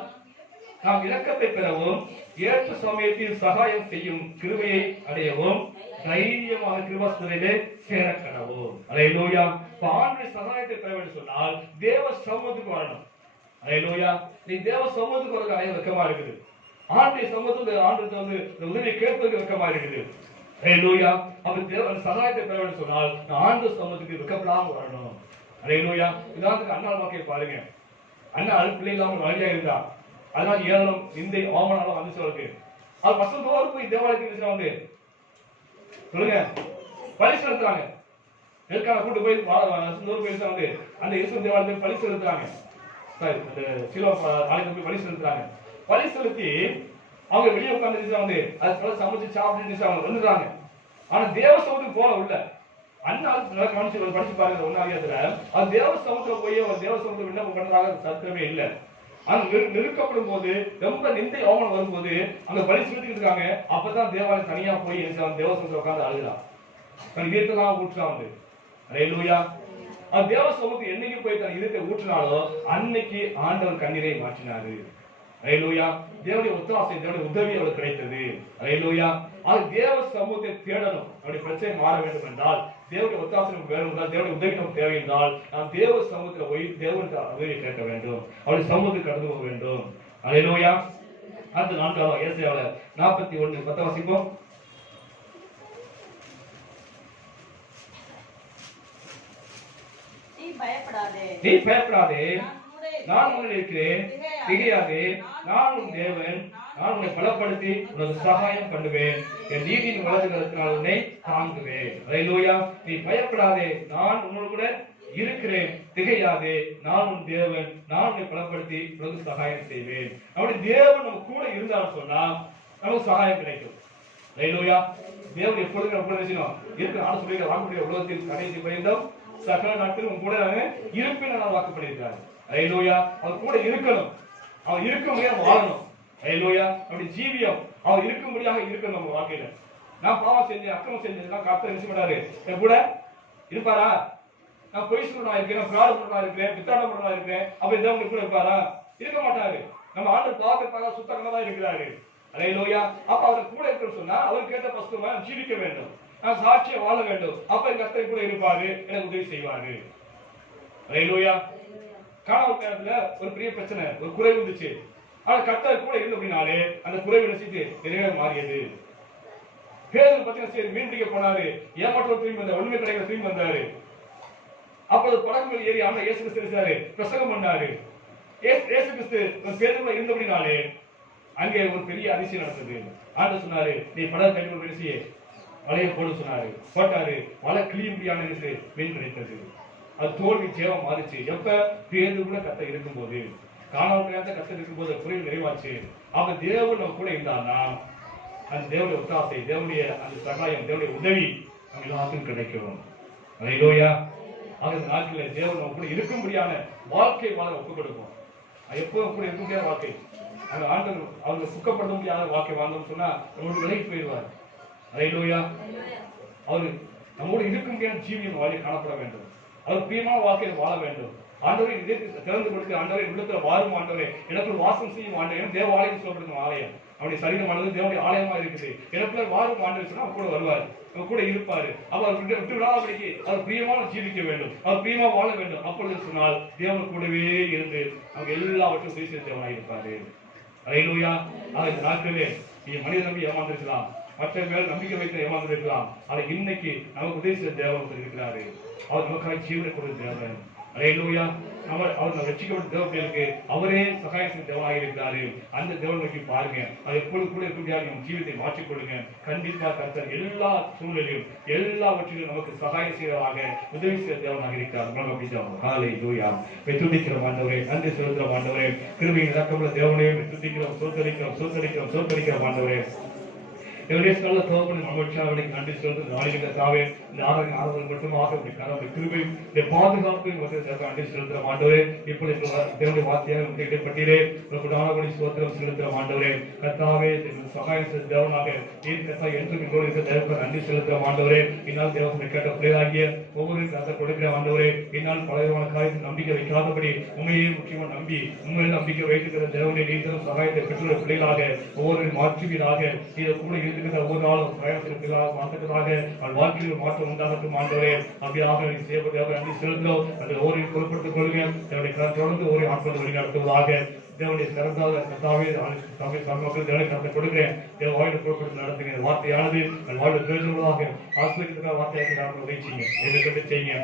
நாம் இரக்கத்தை பெறவும் ஏற்ற சமயத்தில் சகாயம் செய்யும் கிருபையை அடையவும் தைரியமாக கிருபாசனத்திலே சேரக்கடவும். ஹல்லேலூயா. ஆண்டவருடைய சகாயத்தை பெற வேண்டும் சொன்னால் தேவ சமூகத்துக்கு வரணும். ஹல்லேலூயா. நீ தேவ சமூகத்துக்கு வரது அடைய வெக்கமா இருக்குது. ஆண்டவருடைய சமூகத்துக்கு ஆண்டவருக்கு உதவி கேட்பதற்கு வெக்கமா இருக்குது. ஹல்லேலூயா. அப்ப தேவ சகாயத்தை பெற வேண்டும் சொன்னால் ஆண்டவர் சமூகத்துக்கு வெக்கப்படாம வரணும். ஹல்லேலூயா. உதாரணத்துக்கு அண்ணாள் வாழ்க்கையை பாருங்க. அண்ணா பிள்ளை இல்லாமல் வழியா இருந்தா, அதனால ஏழனம் இந்த அவமானம் வந்துச்சு அவருக்கு. அது வருஷம் போய் தேவாலயத்துக்கு வந்து சொல்லுங்க பலி செலுத்துறாங்க. எதுக்காக கூட்டு போய் வருஷம் வந்து அந்த இயேசு தேவாலயத்துக்கு பலி செலுத்துறாங்க. அந்த சிலோ ஆலயத்துக்கு போய் பலி செலுத்துறாங்க. பலி செலுத்தி அவங்க வெளியே உட்கார்ந்து வந்து அது சமைச்சு சாப்பிட்டு அவங்க வந்துடுறாங்க. ஆனா தேவ சமூகத்துக்கு போல உள்ள அண்ணால் படிச்சு பாருங்க. ஒன்னாகியத்துல அது தேவ சமூகத்துல போய் அவர் தேவ சமூகத்தை விண்ணப்பம் பண்றதாக சத்திரமே இல்லை. அங்க நெருக்கப்படும் போது ரொம்ப நிந்தை அவமானம் வரும்போது அங்க பலி செலுத்திட்டு இருக்காங்க. அப்பதான் தேவாலயம் தனியா போய் தேவசமூகத்துல உட்கார்ந்து அழுகிறான். தன் இதயத்தான் ஊற்றுறான் வந்து. ஹல்லேலூயா. அது தேவ சமூகத்துக்கு என்னைக்கு போய் தன் இதயத்தை ஊற்றினாலோ அன்னைக்கு ஆண்டவர் கண்ணீரை மாற்றினாரு. ஹல்லேலூயா. தேவனுடைய ஒத்தாசை, தேவனுடைய உதவி அவளுக்கு கிடைத்தது. ஹல்லேலூயா. அது தேவ சமூகத்தை தேடணும். அவருடைய பிரச்சனை மாற வேண்டும் என்றால் தேவனுடைய ஒத்தாசை நமக்கு வேணும் என்றால் தேவனுடைய உதவி நமக்கு தேவை என்றால் நாம் தேவ சமூகத்தில் போய் தேவனுடைய உதவியை கேட்க வேண்டும். அவருடைய சமூகத்தை கடந்து போக வேண்டும். ஹல்லேலூயா. அடுத்து 4 ஏசாயாவுல 41:10 வாசிப்போம். நீ பயப்படாதே, நான் உன்னில் இருக்கிறேன், திகையாதே, நான் உன் தேவன், நான் உன்னை பலப்படுத்தி உனக்கு சகாயம் பண்ணுவேன், என் நீதியின் வலது கரத்தினால் உன்னை தாங்குவேன். ஹல்லேலூயா. நீ பயப்படாதே, நான் உன்னோடு கூட இருக்கிறேன், திகையாதே, நான் உன் தேவன், நான் உன்னை பலப்படுத்தி உனக்கு சகாயம் செய்வேன். அப்படி தேவன் நம்ம கூட இருந்தாலும் சொன்னா நமக்கு சகாயம் கிடைக்கும். ஹல்லேலூயா. தேவன் எப்பொழுது நம்ம கூட இருக்கு. நான் சொல்லிய வாக்குப்படிய உலகத்தில் கடைசி பரியந்தம் சகல நாட்களும் கூட இருப்பின் வாக்குப்படியிருக்காரு. ஹல்லேலூயா. அவர் கூட இருக்கணும். அவர் இருக்கும்படியாக வாழணும். ஹல்லேலூயா. அப்படி ஜீவியம் அவர் இருக்கும்படியாக இருக்கணும் நம்ம வாழ்க்கையில. நான் பாவம் செஞ்சேன், அக்கிரமம் செஞ்சேன், கர்த்தர் என்ன பண்ணாரு? என் கூட இருப்பாரா? நான் பொய் சொல்றா இருக்கிறேன், பிராடு பண்றா இருக்கிறேன், பித்தாட்டம் பண்றா இருக்கிறேன், அப்ப தேவன் கூட இருப்பாரா? இருக்க மாட்டாரு. நம்ம ஆண்டு பார்க்க சுத்தமா தான் இருக்கிறாரு. ஹல்லேலூயா. அப்ப அவர் கூட இருக்கணும்னு சொன்னா அவர் கேட்ட பசுமா ஜீவிக்க வேண்டும், நான் சாட்சியை வாழ வேண்டும். அப்ப என் கர்த்தர் கூட இருப்பாரு, எனக்கு உதவி செய்வாரு. ஹல்லேலூயா. காணாமல் நேரத்துல ஒரு பெரிய பிரச்சனை, ஒரு குறை வந்துச்சு. ஆனா கர்த்தர் கூட இருந்து அப்படின்னாலே அந்த குறைவு நினைச்சிட்டு நிறைய மாறியது. பேதுரு பார்த்தீங்கன்னா சரி மீன் பிடிக்க போனாரு, ஏமாற்றம் திரும்பி வந்தார், ஒண்ணுமே கிடைக்கல திரும்பி வந்தாரு. அப்போது படகுகள் ஏறி ஆனா இயேசு கிறிஸ்து இருந்தாரு, பிரசங்கம் பண்ணாரு. இயேசு கிறிஸ்து பேதுருல இருந்த அப்படின்னாலே அங்கே ஒரு பெரிய அதிசயம் நடந்தது. ஆண்டவர் சொன்னாரு, நீ படகு கையில் பேசியே வலையை போட சொன்னாரு. போட்டாரு, வலை கிளியும்படியான மீன் கிடைத்தது. அது தோல்வி ஜெயமா மாறிச்சு. எப்ப பேதுரு கூட கர்த்தர் இருக்கும்போது, காணாமல் நேரத்தை கர்த்தர் இருக்கும்போது குறைவு நிறைவாச்சு. அப்ப தேவன் நம்ம கூட இருந்தான்னா அந்த தேவனுடைய ஒத்தாசை, தேவனுடைய அந்த சகாயம், தேவனுடைய உதவி நம்ம எல்லாத்துக்கும் கிடைக்கும். அல்லேலூயா. அந்த நாட்களில் தேவன் நம்ம கூட இருக்கும்படியான வாழ்க்கை வாழ ஒப்புக் கொடுப்போம். எப்பவும் கூட இருக்க முடியாத வாழ்க்கை, அந்த ஆண்டவர் அவங்க சுக்கப்படுத்த முடியாத வாழ்க்கை வாழ்ந்தோம்னு சொன்னா நம்மளுக்கு விலகி போயிடுவார். அல்லேலூயா. அவரு நம்மோடு இருக்க முடியாத ஜீவியம் வாழ்க்கை காணப்பட வேண்டும். அவர் பிரியமான வாழ்க்கையை வாழ வேண்டும். ஆண்டவரை இதயத்தை திறந்து கொடுத்து, ஆண்டவரை உள்ளத்துல வாழும் ஆண்டவரை, எனக்குள் வாசம் செய்யும் ஆண்டவரை, தேவ ஆலயம் சொல்லப்படுத்தும் ஆலயம். அவருடைய சரீரமானது தேவனுடைய ஆலயமா இருக்குது. எனக்குள்ள வாழும் ஆண்டவர் சொன்னா அவர் கூட வருவார், அவர் கூட இருப்பாரு. அவர் விட்டு விடாதபடிக்கு அவர் பிரியமான ஜீவிக்க வேண்டும், அவர் பிரியமா வாழ வேண்டும். அப்பொழுது சொன்னால் தேவன் கூடவே இருந்து அவங்க எல்லாவற்றையும் உதவி செய்ய தேவனாக இருப்பாரு. அல்லேலூயா. இந்த நாட்களே நீ மனித நம்பி ஏமாந்திருக்கலாம், மற்ற மேல் நம்பிக்கை வைத்து ஏமாந்திருக்கலாம். ஆனா இன்னைக்கு நமக்கு உதவி செய்ய தேவன் இருக்கிறாரு. அவர் நமக்காக ஜீவனை கொடுத்த தேவன். அல்லேலூயா. அவர் ரட்சிக்கப்பட்ட தேவர்களுக்கு அவரே சகாயம் செய்ய தேவனாக இருக்கிறாரு. அந்த தேவன் நோக்கி பாருங்க. அது எப்பொழுது கூட இருக்க ஜீவித்தை மாற்றிக்கொள்ளுங்க. கண்டிப்பா கர்த்தர் எல்லா சூழ்நிலையும் எல்லாவற்றிலும் நமக்கு சகாயம் செய்வதாக உதவி செய்ய தேவனாக இருக்கிறார். அல்லேலூயா. துதிக்கிறோம் ஆண்டவரே, நன்றி செலுத்துகிறோம் ஆண்டவரே, கிருபையின் இரக்கமுள்ள தேவனே துதிக்கிறோம், சோத்தரிக்கிறோம் ஆண்டவரே. நன்றி சொல்றது நன்றி இந்த ஆராதனை மட்டுமாக கிருபை பாதுகாப்பையும் நன்றி செலுத்துற ஆண்டவரே. இப்படி தேவனுடைய வார்த்தையாக இடைப்பட்டீரே சோத்திரம் செலுத்துற ஆண்டவரே. கர்த்தாவே சகாயம் தேவனாக என்று நன்றி செலுத்துற ஆண்டவரே. இந்நாள் தேவனை கேட்ட பிள்ளைகளாகிய ஒவ்வொரு கருத்தை கொடுக்கிற ஆண்டவரே. இந்நாள் பலவிதமான காரியத்தில் நம்பிக்கை வைக்காதபடி உண்மையே முக்கியமா நம்பி உண்மையில் நம்பிக்கை வைத்திருக்கிற தேவனை நீங்களும் சகாயத்தை பெற்றுள்ள பிள்ளைகளாக ஒவ்வொரு மாற்றுவீராக இதை கூட ஒவ்வொரு நாளும் பிரயாசத்திற்காக மாற்றத்திற்காக வாழ்க்கையில் மாற்றம் உண்டாகட்டும் ஆண்டவரே. அப்படியாக செய்யப்பட்ட நன்றி செலுத்துகிறோம். அந்த ஓரை பொருட்படுத்திக் கொள்ளுங்க. என்னுடைய தொடர்ந்து ஓரை ஆட்கள் வழிநடத்துவதாக தேவனுடைய சிறந்த மக்கள் தேவனை கருத்தை கொடுக்கிறேன். தேவ வாயில பொருட்படுத்தி நடத்துங்க. வார்த்தையானது வாழ்வு பிரயோஜனமாக ஆசிரியர்களுக்காக வார்த்தையாக உதவி செய்யுங்க. செய்யுங்க.